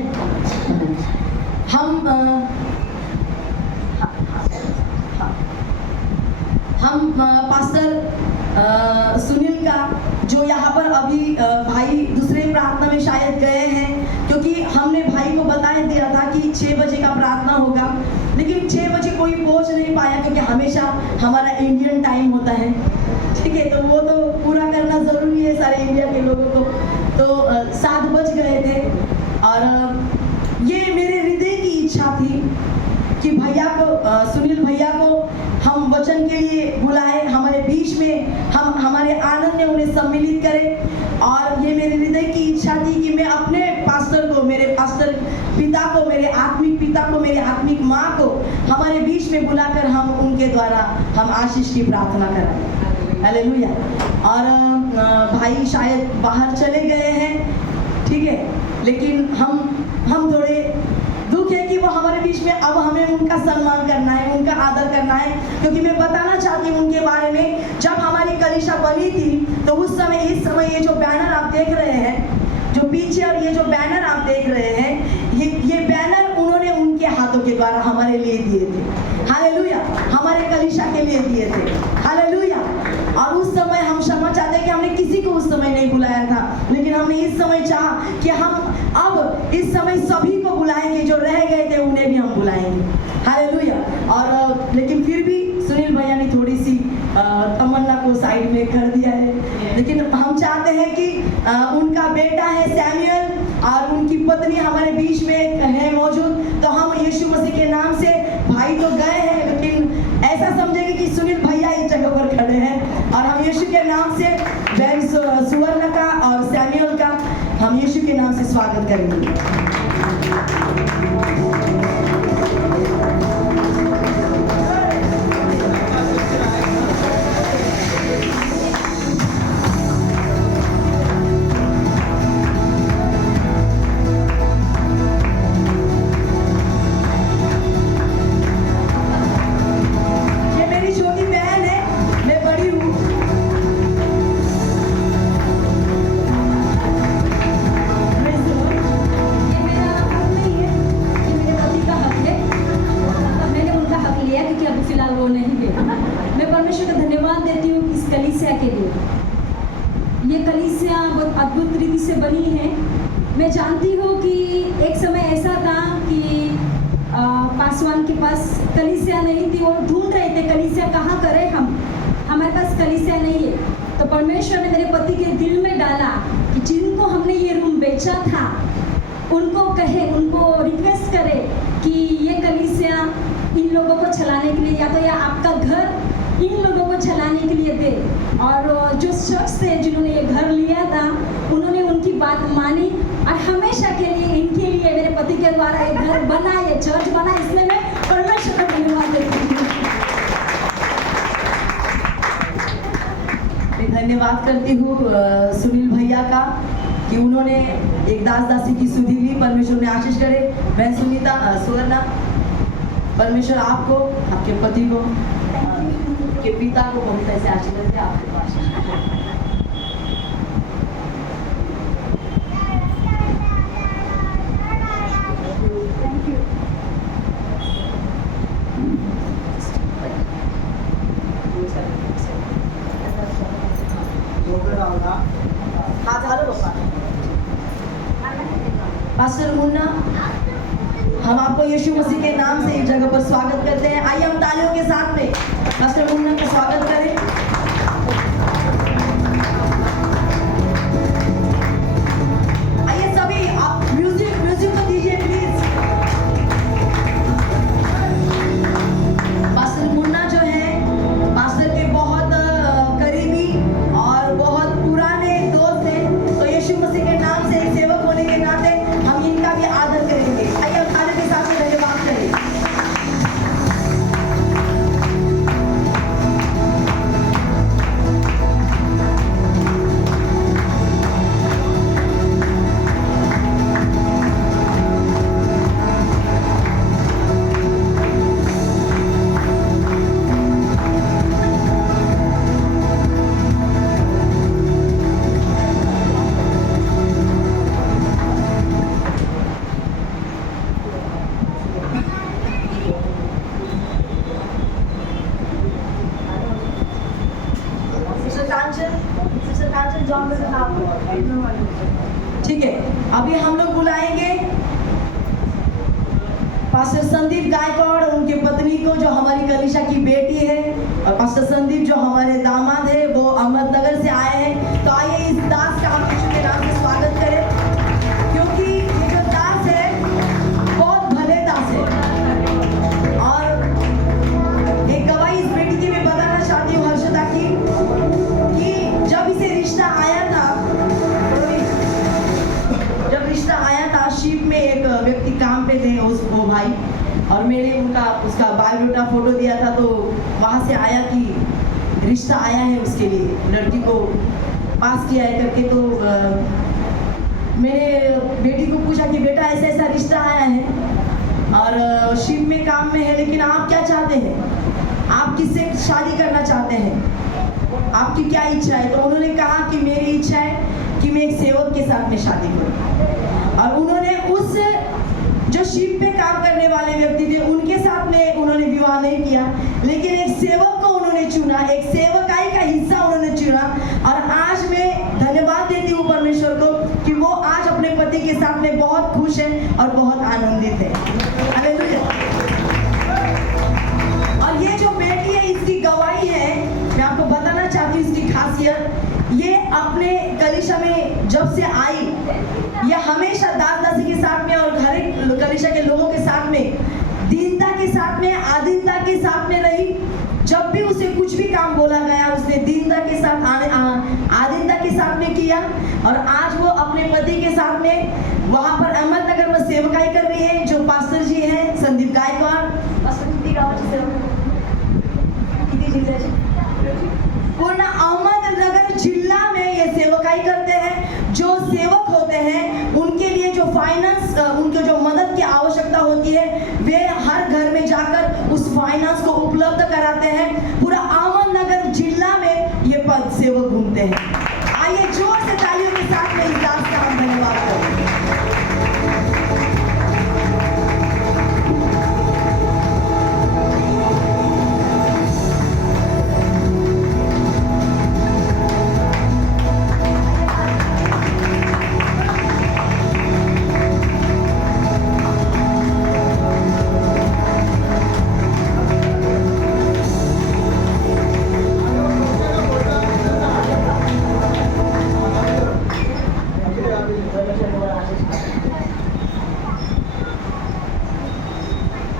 हम पास्टर सुनील का जो यहाँ पर अभी भाई दूसरे प्रार्थना में शायद गए हैं, क्योंकि हमने भाई को बता दिया था कि 6 बजे का प्रार्थना होगा, लेकिन 6 बजे कोई पहुँच नहीं पाया क्योंकि हमेशा हमारा इंडियन टाइम होता है ठीक है, तो वो तो पूरा करना ज़रूरी है सारे इंडिया के लोगों को। तो 7 बज गए थे और ये मेरे हृदय की इच्छा थी कि भैया को, सुनील भैया को हम वचन के लिए बुलाए, हमारे बीच में हम हमारे आनंद में उन्हें सम्मिलित करें। और ये मेरे हृदय की इच्छा थी कि मैं अपने पास्टर को, मेरे पास्टर पिता को, मेरे आत्मिक पिता को, मेरे आत्मिक माँ को हमारे बीच में बुलाकर हम उनके द्वारा हम आशीष की प्रार्थना कराएं। हालेलुया। और भाई शायद बाहर चले गए हैं, ठीक है, लेकिन हम थोड़े दुख है कि वो हमारे बीच में, अब हमें उनका सम्मान करना है, उनका आदर करना है, क्योंकि मैं बताना चाहती हूँ उनके बारे में। जब हमारी कलीसिया बनी थी तो उस समय, इस समय ये जो बैनर आप देख रहे हैं, जो पीछे और ये जो बैनर आप देख रहे हैं, ये बैनर उन्होंने उनके हाथों के द्वारा हमारे लिए दिए थे। हालेलुया। हमारे कलीसिया के लिए दिए थे। हालेलुया। और उस समय हम क्षमा चाहते हैं कि हमने किसी को उस समय नहीं बुलाया था, लेकिन हमने इस समय चाहा कि हम अब इस समय सभी को बुलाएंगे, जो रह गए थे उन्हें भी हम बुलाएंगे। हालेलुया। और लेकिन फिर भी सुनील भैया ने थोड़ी सी तमन्ना को साइड में कर दिया है, लेकिन हम चाहते हैं कि उनका बेटा है सैमुअल और उनकी पत्नी हमारे बीच में है मौजूद, तो हम यीशु मसीह के नाम से, भाई तो गए हैं लेकिन ऐसा समझेंगे कि सुनील भैया इस जगह पर खड़े हैं, और हम यीशु के नाम से बहन सुवर्ण का और सैमुअल का हम यीशु के नाम से स्वागत करेंगे। ये कलीसिया बहुत अद्भुत रीति से बनी है। मैं जानती हूँ कि एक समय ऐसा था कि पासवान के पास कलीसिया नहीं थी, वो ढूंढ रहे थे कलीसिया कहाँ करें हम, हमारे पास कलीसिया नहीं है। तो परमेश्वर ने मेरे पति के दिल में डाला कि जिनको हमने ये रूम बेचा था उनको कहे, उनको रिक्वेस्ट करे कि ये कलीसिया इन लोगों को चलाने के लिए, या तो या आपका घर इन लोगों को चलाने के लिए दे। और जो शख्स थे जिन्होंने ये घर लिया था, उन्होंने उनकी बात मानी और हमेशा के लिए इनके लिए मेरे पति के द्वारा ये घर बना, ये चर्च बना, इसलिए मैं परमेश्वर का धन्यवाद देती हूँ। मैं धन्यवाद करती हूँ सुनील भैया का कि उन्होंने एक दास दासी की सुधि ली। परमेश्वर ने आशीष करे। मैं सुनीता सुवर्णा, परमेश्वर आपको, आपके पति को, के पिता को बहुत ऐसे आशीर्वाद दे, आपके पास। हाँ झालं बाबा। पास्टर मुन्ना, हम आपको यीशु मसीह के नाम से इस जगह पर स्वागत करते हैं। आइए हम तालियों के साथ में पास्टर मुन्ना का स्वागत करें। आइए सभी आप म्यूजिक को दीजिए प्लीज। पास्टर मुन्ना जो है पास्टर के बहुत करीबी और बहुत पुराने दोस्त हैं, तो यीशु मसीह के नाम से एक सेवक होने के नाते हम इनका भी आदर करेंगे। आइए हम तालियों के साथ में धन्यवाद करें। ठीक है, अभी हम लोग बुलाएंगे पास्टर संदीप गायकवाड़ और उनके पत्नी को, जो हमारी कलीसिया की बेटी है। और पास्टर संदीप जो हमारे दामाद है वो अहमदनगर से आए हैं। तो आइए इस दास का हम यीशु के नाम से स्वागत करें, क्योंकि ये जो दास है बहुत भले दास है। और एक गवाही इस बेटी की मैं बताना चाहती हूँ हर्षदा की, कि जब इसे रिश्ता आया था, शिप में एक व्यक्ति काम पे थे वो भाई, और मैंने उसका बायोडाटा फोटो दिया था। तो वहाँ से आया कि रिश्ता आया है उसके लिए, लड़की को पास किया है करके। तो मैंने बेटी को पूछा कि बेटा ऐसा ऐसा रिश्ता आया है और शिप में काम में है, लेकिन आप क्या चाहते हैं, आप किससे शादी करना चाहते हैं, आपकी क्या इच्छा है? तो उन्होंने कहा कि मेरी इच्छा है कि मैं एक सेवक के साथ में शादी करूँ। और उन्होंने उस जो शिप पे काम करने वाले व्यक्ति थे उनके साथ में उन्होंने विवाह नहीं किया, लेकिन एक सेवक को उन्होंने चुना, एक सेवकाई का हिस्सा उन्होंने चुना। और आज मैं धन्यवाद देती हूँ परमेश्वर को कि वो आज अपने पति के साथ में बहुत खुश है और बहुत आनंदित है। हालेलुया। और ये जो बेटी है इसकी गवाही है, मैं आपको बताना चाहती हूँ इसकी खासियत। ये अपने कलीसिया में जब से आई, यह हमेशा दास दासी के साथ में और हर एक कलीसिया के लोगों के साथ में दीनता के साथ में, आधीनता के साथ में रही। जब भी उसे कुछ भी काम बोला गया उसने दीनता के साथ, आधीनता के साथ में किया। और आज वो अपने पति के साथ में वहाँ पर अहमदनगर में सेवकाई कर रही है। जो पास्टर जी हैं संदीप गायकवाड़, पूर्ण अहमदनगर जिला में ये सेवकाई करते हैं। जो सेवक होते हैं उनके लिए जो फाइनेंस, उनके जो मदद की आवश्यकता होती है, वे हर घर में जाकर उस फाइनेंस को उपलब्ध कराते हैं। पूरा अहमदनगर जिला में ये पद सेवक घूमते हैं। आइए जोर से तालियों के साथ में इस दास का हम धन्यवाद करें।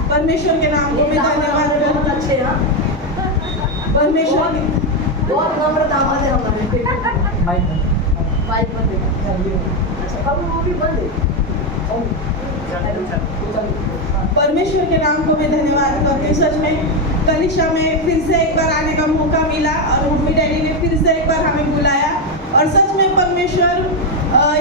परमेश्वर के नाम को भी धन्यवाद। बहुत अच्छे हैं, परमेश्वर की बहुत नम्र दामाद है हमारे। माइक बंद है। अच्छा बाबू वो भी बंद है। परमेश्वर के नाम को मैं धन्यवाद करती हूँ। सच में कलीसिया में फिर से एक बार आने का मौका मिला और मम्मी डैडी ने फिर से एक बार हमें बुलाया। और सच में परमेश्वर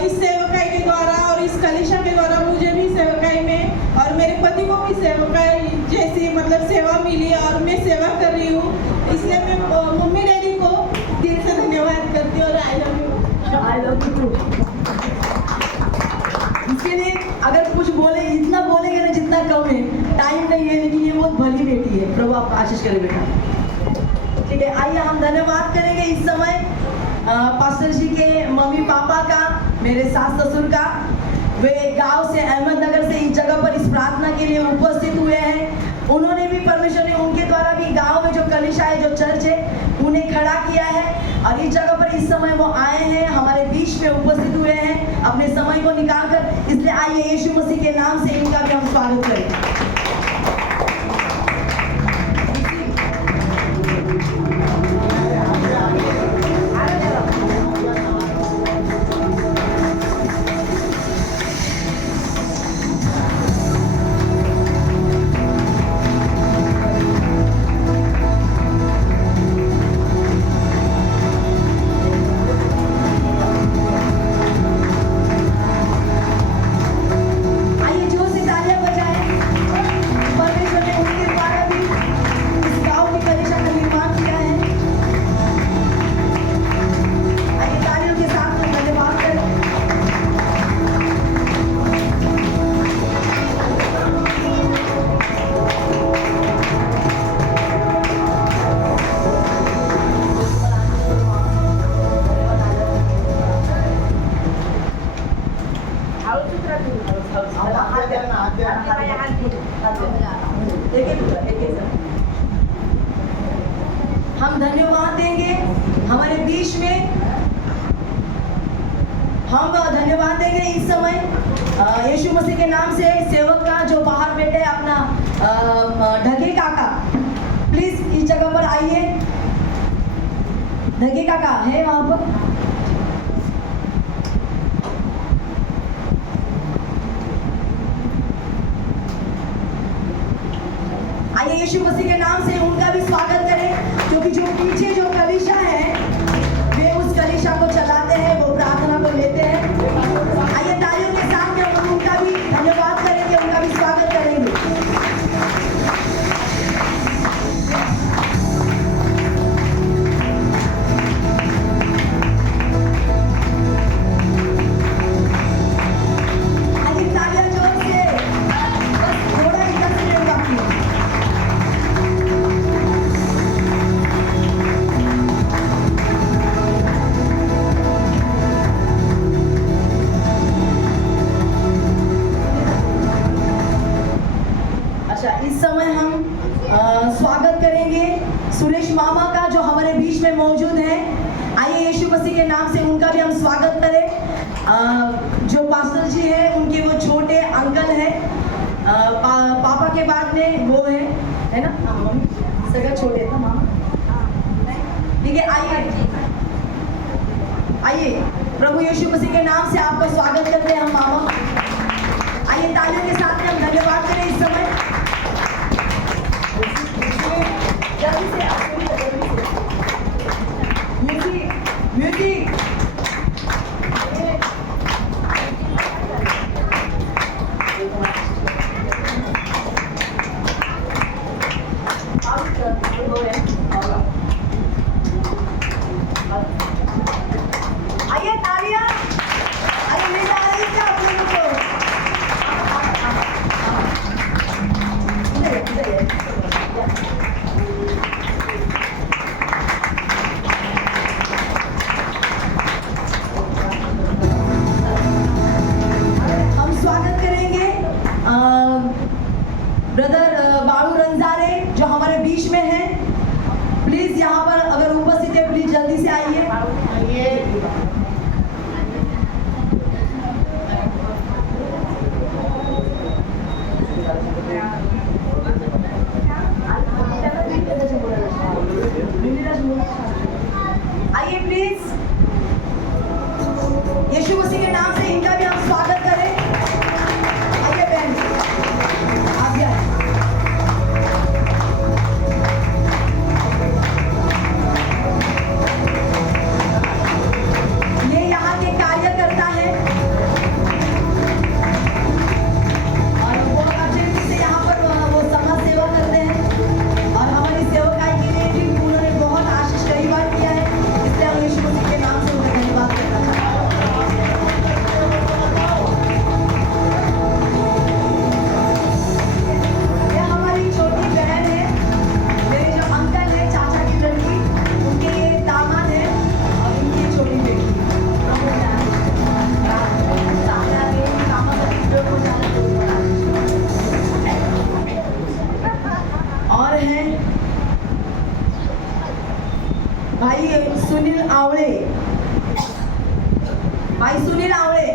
इस सेवकाई के द्वारा और इस कलीसिया के द्वारा मुझे भी सेवकाई में और मेरे पति को भी सेवकाई जैसी मतलब सेवा मिली और मैं सेवा कर रही हूँ। इसलिए मैं मम्मी डैडी को दिल से धन्यवाद करती हूँ और I love you. I love you. इसके लिए अगर कुछ बोले, इतना बोलेंगे ना जितना कम है, टाइम नहीं है, लेकिन ये बहुत भली बेटी है। प्रभु आपको आशीष करे बेटा। ठीक है, आइए हम धन्यवाद करेंगे इस समय पास्टर जी के मम्मी पापा का, मेरे सास ससुर का। वे गांव से, अहमदनगर से इस जगह पर इस प्रार्थना के लिए उपस्थित हुए हैं। उन्होंने भी, परमेश्वर ने उनके द्वारा भी गांव में जो कलीसिया है, जो चर्च है, उन्हें खड़ा किया है और इस जगह पर इस समय वो आए हैं, हमारे बीच में उपस्थित हुए हैं अपने समय को निकाल कर। इसलिए आइए यीशु मसीह के नाम से इनका भी हम स्वागत करें। आइए जोर से तालियां बजाएं। हम धन्यवाद देंगे हमारे बीच में, हम धन्यवाद देंगे इस समय यीशु मसीह के नाम से सेवक का जो बाहर बैठे अपना ढगे काका, प्लीज इस जगह पर आइए। ढगे काका है वहां पर? आइए यीशु मसीह के नाम से उनका भी स्वागत करें, क्योंकि जो पीछे जो कलीसिया है वे उस कलीसिया को चलाते हैं, वो प्रार्थना को लेते हैं। आइए तालियों के साथ में हम उनका भी धन्यवाद करेंगे, उनका भी स्वागत करेंगे। आइए तालियां जोर से, बस थोड़ा इधर से नहीं बाकी है। अच्छा, इस समय हम स्वागत करेंगे सुरेश मामा का जो हमारे बीच में मौजूद है। आइए यीशु मसीह के नाम से उनका भी हम स्वागत करें। जो पास्टर जी है उनके वो छोटे अंकल है, पापा के बाद में वो है ना? हाँ, मम्मी सगा छोटे था मामा। ठीक है, आइए प्रभु यीशु मसीह के नाम से आपका स्वागत करते हैं हम मामा। आइए तालियों के साथ में हम धन्यवाद करें इस समय। जल्दी से म्यूजिक आइए तालियां, आइए ले जा रही क्या आप लोगों को? हम स्वागत करेंगे ब्रदर बाबू रंजारे जो हमारे बीच में है। प्लीज यहाँ पर अगर उपस्थित है प्लीज जल्दी से आइए। आइए प्लीज, यीशु मसीह के नाम से इनका भी हम स्वागत करें। आइए बहन, आप जाए। ये यहाँ के कार्यकर्ता है और वो अच्छे से यहाँ पर वो समाज सेवा करते हैं और हमारी सेवकाई के लिए भी उन्होंने बहुत आशीष कई बार किया है, इसलिए हम यीशु मसीह के नाम से उन्हें धन्यवाद करना चाहते हैं। ये हमारी छोटी बहन है, मेरे जो अंकल है चाचा की लड़की, उनके ये दामाद है और इनकी छोटी बेटी। और है भाई सुनील आवड़े,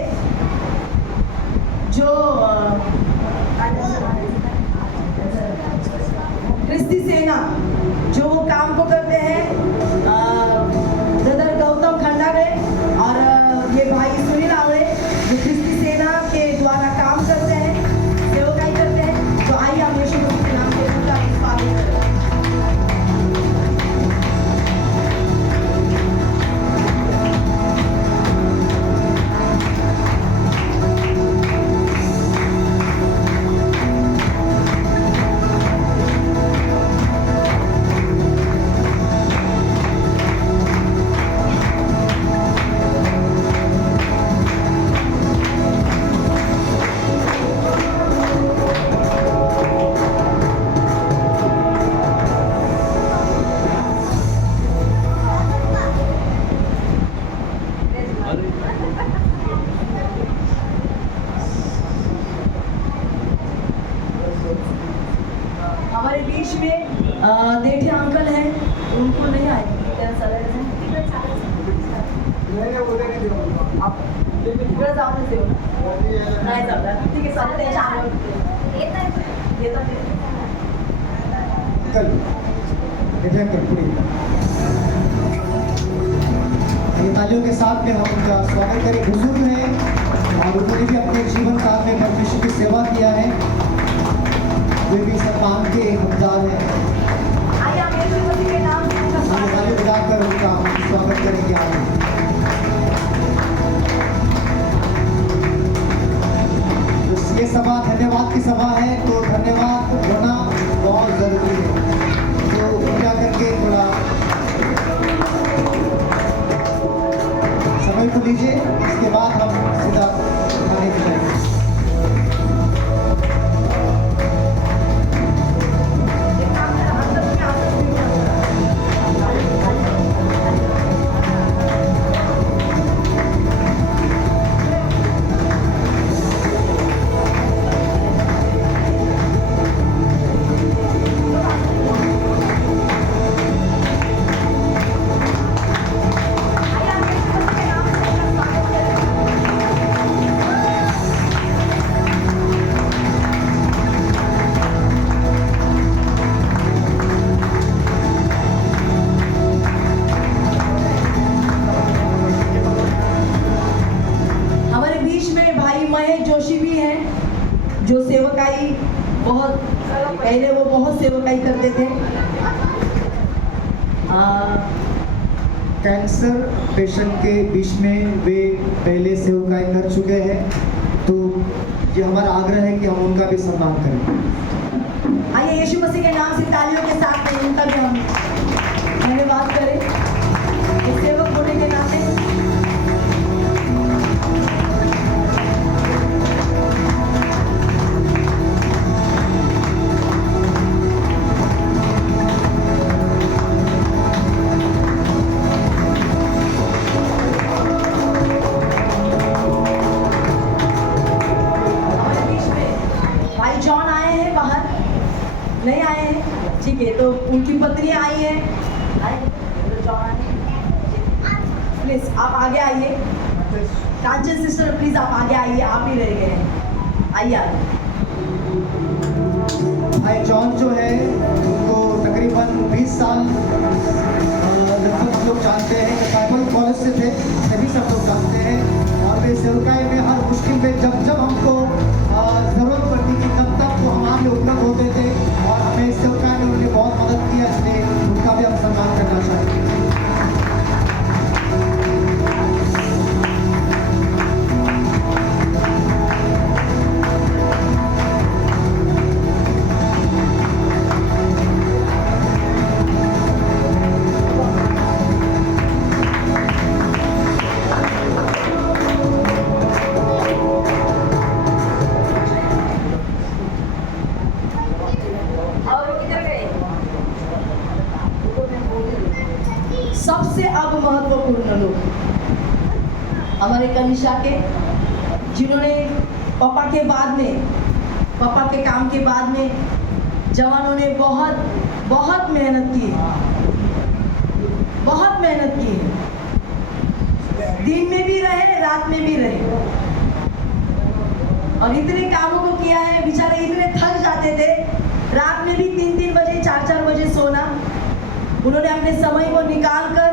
जो क्रिस्ती सेना जो वो काम को करते हैं, ब्रदर गौतम खंडागरे और ये भाई सुनील आवड़े जो क्रिस्ती सेना के द्वारा काम करते हैं, सेवकाई करते हैं। तो आइए हम यीशु मसीह के नाम से उनका स्वागत करें। कर्पूरी। ये तालियों के साथ में हम उनका स्वागत करें। बुजुर्ग हैं और उन्होंने भी अपने जीवन काल में परमेश्वर की सेवा किया है, वे भी सम्मान के हकदार हैं। आइए हम यीशु मसीह के नाम से उनका हम स्वागत ताली करें। बजाकर उनका स्वागत करेंगे। आगे तो ये सभा धन्यवाद की सभा है, तो धन्यवाद होना बहुत जरूरी है। तो कृपया करके थोड़ा समय को लीजिए, इसके बाद हम सीधा खाने पे जाएंगे। हमारे बीच में भाई महेश जोशी भी हैं, जो सेवकाई बहुत पहले वो बहुत सेवकाई करते थे। कैंसर पेशेंट के बीच में वे पहले सेवकाई कर चुके हैं, तो ये हमारा आग्रह है कि हम उनका भी सम्मान करें। आइए यीशु मसीह के नाम से तालियों के साथ में उनका भी हम धन्यवाद करें एक सेवक होने के नाते। हमारे बीच में भाई जॉन आए हैं, बाहर नहीं आए हैं, ठीक है, तो उनकी पत्नी आई है। प्लीज आप आगे आइए। कांचन सिस्टर प्लीज आप आगे आइए, आप ही रह गए हैं, आइए आगे। भाई जॉन जो है उनको तकरीबन 20 साल लगभग हम लोग जानते हैं, बाइबल कॉलेज से थे, सभी सब लोग जानते हैं। और वे सेवकाई में हर मुश्किल में जब जब हमको ज़रूरत पड़ती थी तब तक वो हमारे उपलब्ध होते थे और हमें सेवकाई में उन्होंने बहुत मदद किया, इसलिए उनका भी हम सम्मान करना चाहते हैं। और वो किधर गए? सबसे अब महत्वपूर्ण लोग हमारे कनिष्ठा के, जिन्होंने पापा के बाद में, पापा के काम के बाद में जवानों ने बहुत बहुत मेहनत की है, बहुत मेहनत की है, दिन में भी रहे रात में भी रहे और इतने कामों को किया है। बेचारे इतने थक जाते थे, रात में भी 3-3 बजे 4-4 बजे सोना। उन्होंने अपने समय को निकाल कर,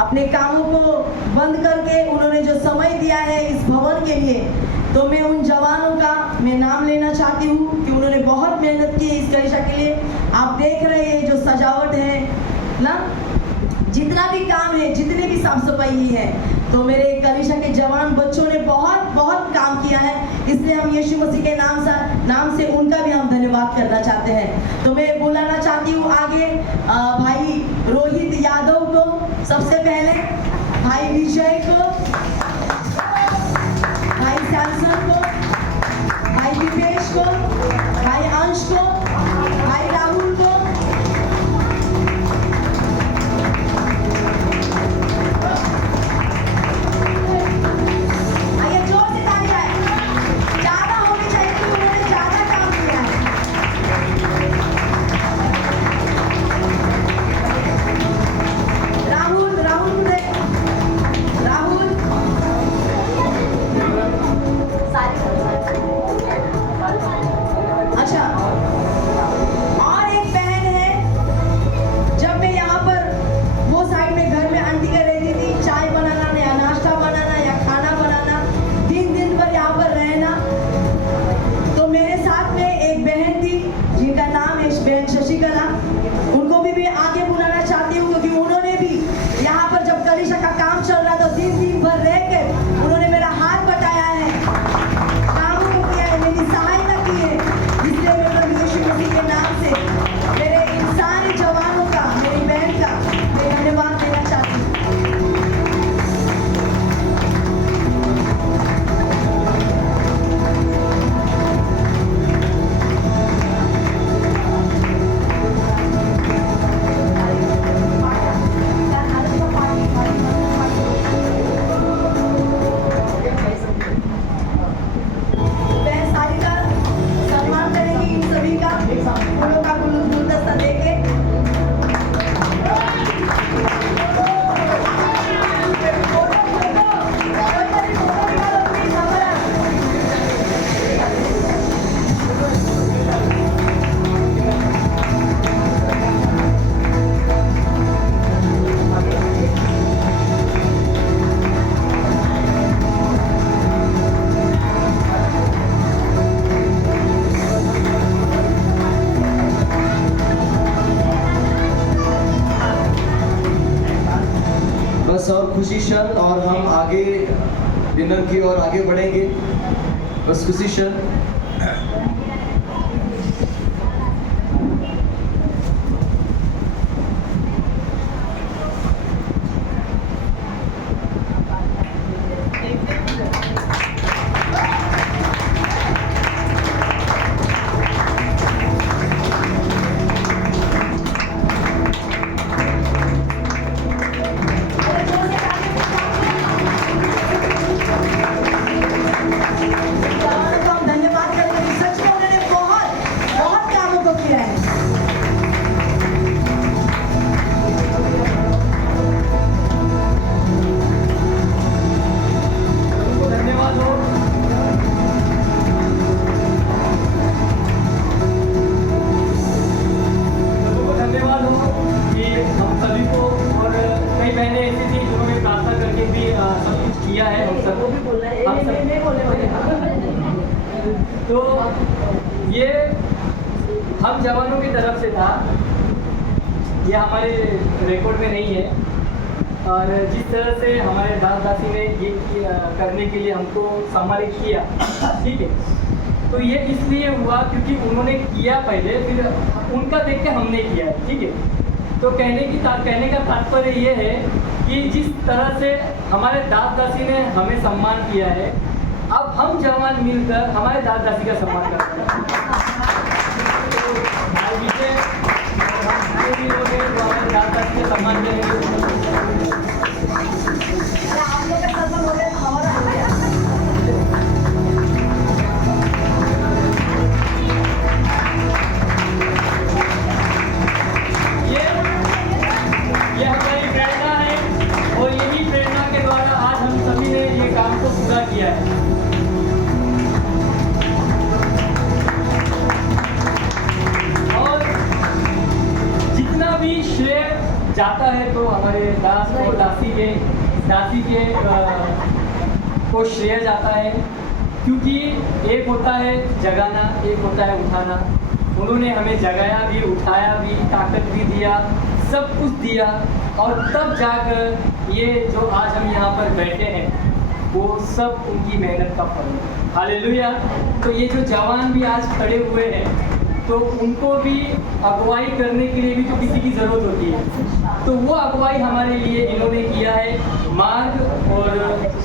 अपने कामों को बंद करके उन्होंने जो समय दिया है इस भवन के लिए, तो मैं उन जवानों का मैं नाम लेना चाहती हूँ कि उन्होंने बहुत मेहनत की इस कलिशा के लिए। आप देख रहे हैं जो सजावट है ना, जितना भी काम है, जितने भी साफ सफाई है, तो मेरे कलिशा के जवान बच्चों ने बहुत बहुत काम किया है, इसलिए हम यीशु मसीह के नाम से उनका भी हम धन्यवाद करना चाहते हैं। तो मैं बुलाना चाहती हूँ आगे भाई रोहित यादव को, सबसे पहले भाई विजय को, भाई सैमसन को, भाई दीपेश को, भाई अंश को, भाई राहुल को, आइए जोर से ताली आए, ज्यादा होनी चाहिए क्योंकि उन्होंने ज्यादा काम किया है। राहुल राहुल राहुल अच्छा काम चल रहा तो दिन भर रह के उन्होंने मेरा हाथ बटाया है, कामों को किया है, मेरी सहायता की है। इसलिए मैं प्रभु यीशु मसीह के नाम से मेरे इन सारे जवानों का, मेरी बहन का मैं धन्यवाद देना चाहती हूँ। बहन सारिका सम्मान करेंगी इन सभी का, फूलों का गुलदस्ता देके। बस और खुशी क्षण, और हम आगे डिनर की ओर आगे बढ़ेंगे। बस खुशी क्षण। जवानों को हम धन्यवाद करेंगे, सच में उन्होंने बहुत कामों को किया है। उनको धन्यवाद हो। उनको धन्यवाद हो कि हम सभी को, और कई बहनें ऐसी थी जिन्होंने प्रार्थना करके भी सब कुछ किया है। हम सब तो ये हम जवानों की तरफ से था, ये हमारे रिकॉर्ड में नहीं है। और जिस तरह से हमारे दास दासी ने ये करने के लिए हमको सम्मानित किया, ठीक है, तो ये इसलिए हुआ क्योंकि उन्होंने किया पहले, फिर उनका देख के हमने किया है, ठीक है। तो कहने का तात्पर्य ये है कि जिस तरह से हमारे दास दासी ने हमें सम्मान किया है, अब हम जवान मिलकर हमारे दास दासी का सम्मान करते हैं। तो भाई विजय हम जो भी लोग हैं वो हमारे दास दासी का सम्मान करेंगे। आप लोग का सम्मान हो गया हमारा हो गया। ये हमारी प्रेरणा है, और यही प्रेरणा के द्वारा आज हम सभी ने ये काम को पूरा किया है। और जितना भी श्रेय जाता है तो हमारे दास और दासी के को श्रेय जाता है, क्योंकि एक होता है जगाना, एक होता है उठाना। उन्होंने हमें जगाया भी, उठाया भी, ताकत भी दिया, सब कुछ दिया, और तब जाकर ये जो आज हम यहाँ पर बैठे हैं वो सब उनकी मेहनत का फल है। हालेलुया। तो ये जो जवान भी आज खड़े हुए हैं, तो उनको भी अगुवाई करने के लिए भी तो किसी की ज़रूरत होती है, तो वो अगुवाई हमारे लिए इन्होंने किया है। मार्ग और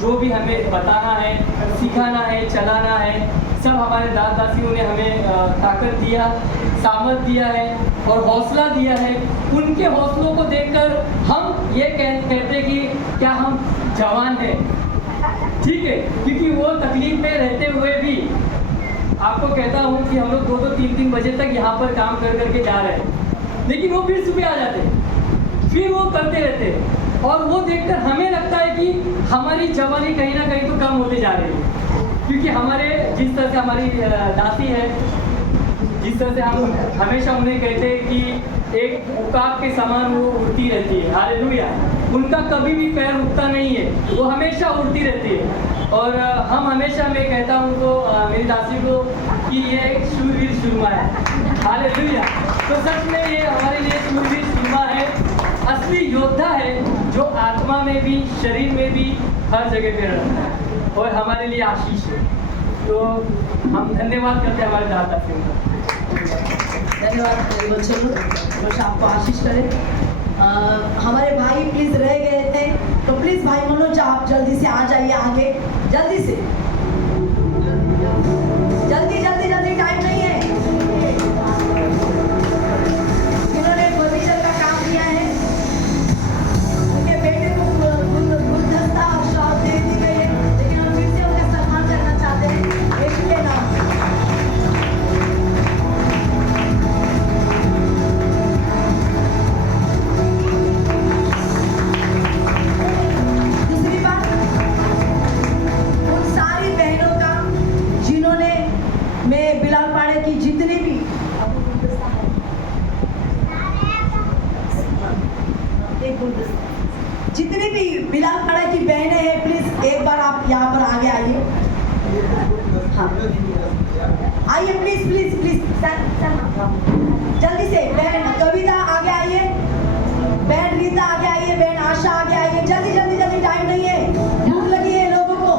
जो भी हमें बताना है, सिखाना है, चलाना है, सब हमारे दास दासियों ने हमें ताकत दिया, सामर्थ दिया है और हौसला दिया है। उनके हौसलों को देखकर हम ये कहते कि क्या हम जवान हैं, ठीक है, क्योंकि वो तकलीफ में रहते हुए भी, आपको कहता हूँ कि हम लोग 2-2, 3-3 बजे तक यहाँ पर काम कर करके जा रहे हैं, लेकिन वो फिर सुबह आ जाते हैं, फिर वो करते रहते हैं। और वो देखकर हमें लगता है कि हमारी जवानी कहीं ना कहीं तो कम होते जा रही है, क्योंकि हमारे जिस तरह से हमारी दासी है, जिस तरह से हम हमेशा उन्हें कहते हैं कि एक उकाब के समान वो उड़ती रहती है। हालेलुया। उनका कभी भी पैर रुकता नहीं है, वो हमेशा उड़ती रहती है। और हम हमेशा, मैं कहता हूँ उनको, मेरी दासी को, कि ये एक शूरवीर सुरमा है। हालेलुया। तो सच में ये हमारे लिए शूरवीर सुरमा है, असली योद्धा है, जो आत्मा में भी शरीर में भी हर जगह पे रहता है और हमारे लिए आशीष है। तो हम धन्यवाद करते हैं हमारे दादा सिंह का। धन्यवाद मेरे बच्चों को, परमेश्वर आपको आशीष करे। हमारे भाई प्लीज रह गए थे, तो प्लीज भाई मनोज आप जल्दी से आ जाइए आगे, जल्दी से, जल्दी जल्दी जल्दी, टाइम नहीं है। जिन्होंने फर्नीचर का काम किया है उनके बेटे को गुलदस्ता और शॉल दे दी गई है, लेकिन हम फिर से उनका सम्मान करना चाहते हैं यीशु के नाम से। दूसरी बात, उन सारी बहनों का जिन्होंने मैं बिलाल पाड़े की जितने भी जितनी भी बिलाल पाड़ा की बहनें हैं, प्लीज एक बार आप यहाँ पर आगे आइए। हाँ आइए प्लीज प्लीज प्लीज, जल्दी से। बहन कविता आगे आइए, बहन रीता आगे आइए, बहन आशा आगे आइए, जल्दी जल्दी जल्दी, टाइम नहीं है, भूख लगी है लोगों को।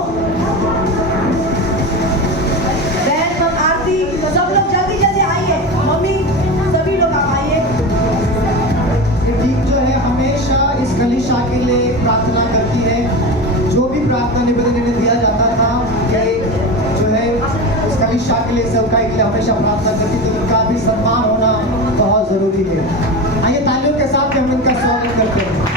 बहन हम आरती, सब लोग जल्दी जल्दी आइए, मम्मी सभी लोग आप आइए। ये टीम जो है हमेशा इस कलीसिया के लिए प्रार्थना करती है। जो भी प्रार्थना निवेदन इन्हें दिया जाता था, ये जो है इस कलीसिया के लिए, सेवकाई के लिए हमेशा प्रार्थना करती, तो इनका भी सम्मान होना बहुत जरूरी है। आइए तालियों के साथ हम इनका स्वागत करते हैं।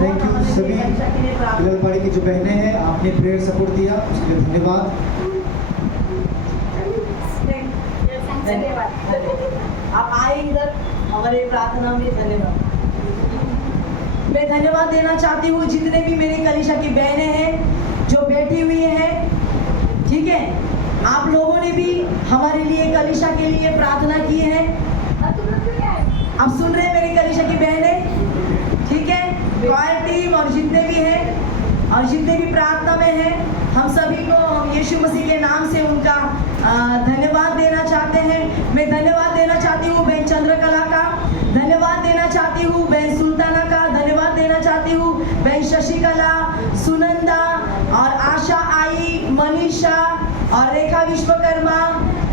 थैंक यू सभी बिलाल पाड़े की जो बहनें हैं, आपने प्रेयर सपोर्ट दिया, उसके लिए धन्यवाद। आप आए इधर हमारे प्रार्थना में, धन्यवाद। मैं धन्यवाद देना चाहती हूँ जितने भी मेरे कलीसिया की बहनें हैं जो बैठी हुई हैं, ठीक है। आप लोगों ने भी हमारे लिए कलीसिया के लिए प्रार्थना की है। आप सुन रहे हैं मेरी कलीसिया की बहनें, ठीक है। क्वायर टीम और जितने भी हैं और जितने भी प्रार्थना में हैं, हम सभी को हम यीशु मसीह के नाम से उनका धन्यवाद देना चाहते हैं। मैं धन्यवाद देना चाहती हूँ बहन चंद्रकला का, धन्यवाद देना चाहती हूँ बहन सुल्ताना का, धन्यवाद देना चाहती हूँ बहन शशिकला, सुनंदा और आशा आई, मनीषा और रेखा विश्वकर्मा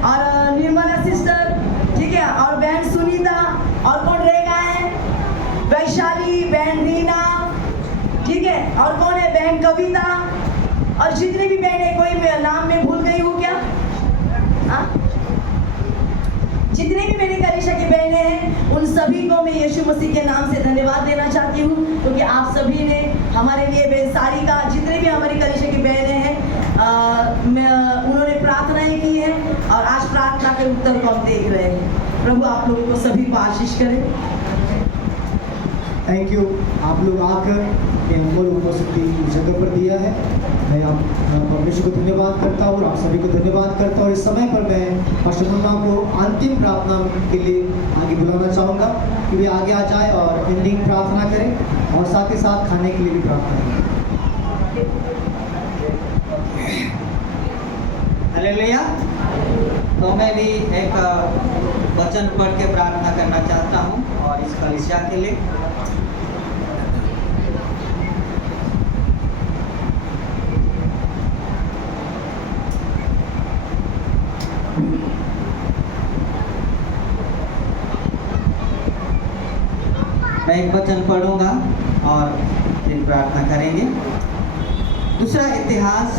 और निर्मला सिस्टर, ठीक है, और बहन सुनीता, और कौन रह गए हैं, वैशाली, बहन रीना, ठीक है, और कौन है, बहन कविता, और जितनी भी बहनें, कोई नाम में भूल गई हूँ क्या? हाँ, जितने भी मेरे कलीसिया की बहनें हैं, उन सभी को मैं यीशु मसीह के नाम से धन्यवाद देना चाहती हूँ, क्योंकि आप सभी ने हमारे लिए, बहन सारिका, जितने भी हमारी कलीसिया की बहनें हैं, उन्होंने प्रार्थनाएं की हैं और आज प्रार्थना के उत्तर को हम देख रहे हैं। प्रभु आप लोगों को सभी को आशीष करे। थैंक यू, आप लोग आकर ये अमूल उपस्थिति जगह पर दिया है। मैं आप परमेश्वर को धन्यवाद करता हूँ और आप सभी को धन्यवाद करता हूँ। इस समय पर मैं पास्टर मुन्ना को अंतिम प्रार्थना के लिए आगे बुलाना चाहूँगा कि वे आगे आ जाए और एंडिंग प्रार्थना करें और साथ ही साथ खाने के लिए भी प्रार्थना करें। हालेलुया। तो मैं भी एक वचन पढ़ के प्रार्थना करना चाहता हूँ और इस कलीसिया के लिए। मैं एक वचन पढ़ूंगा और फिर प्रार्थना करेंगे। दूसरा इतिहास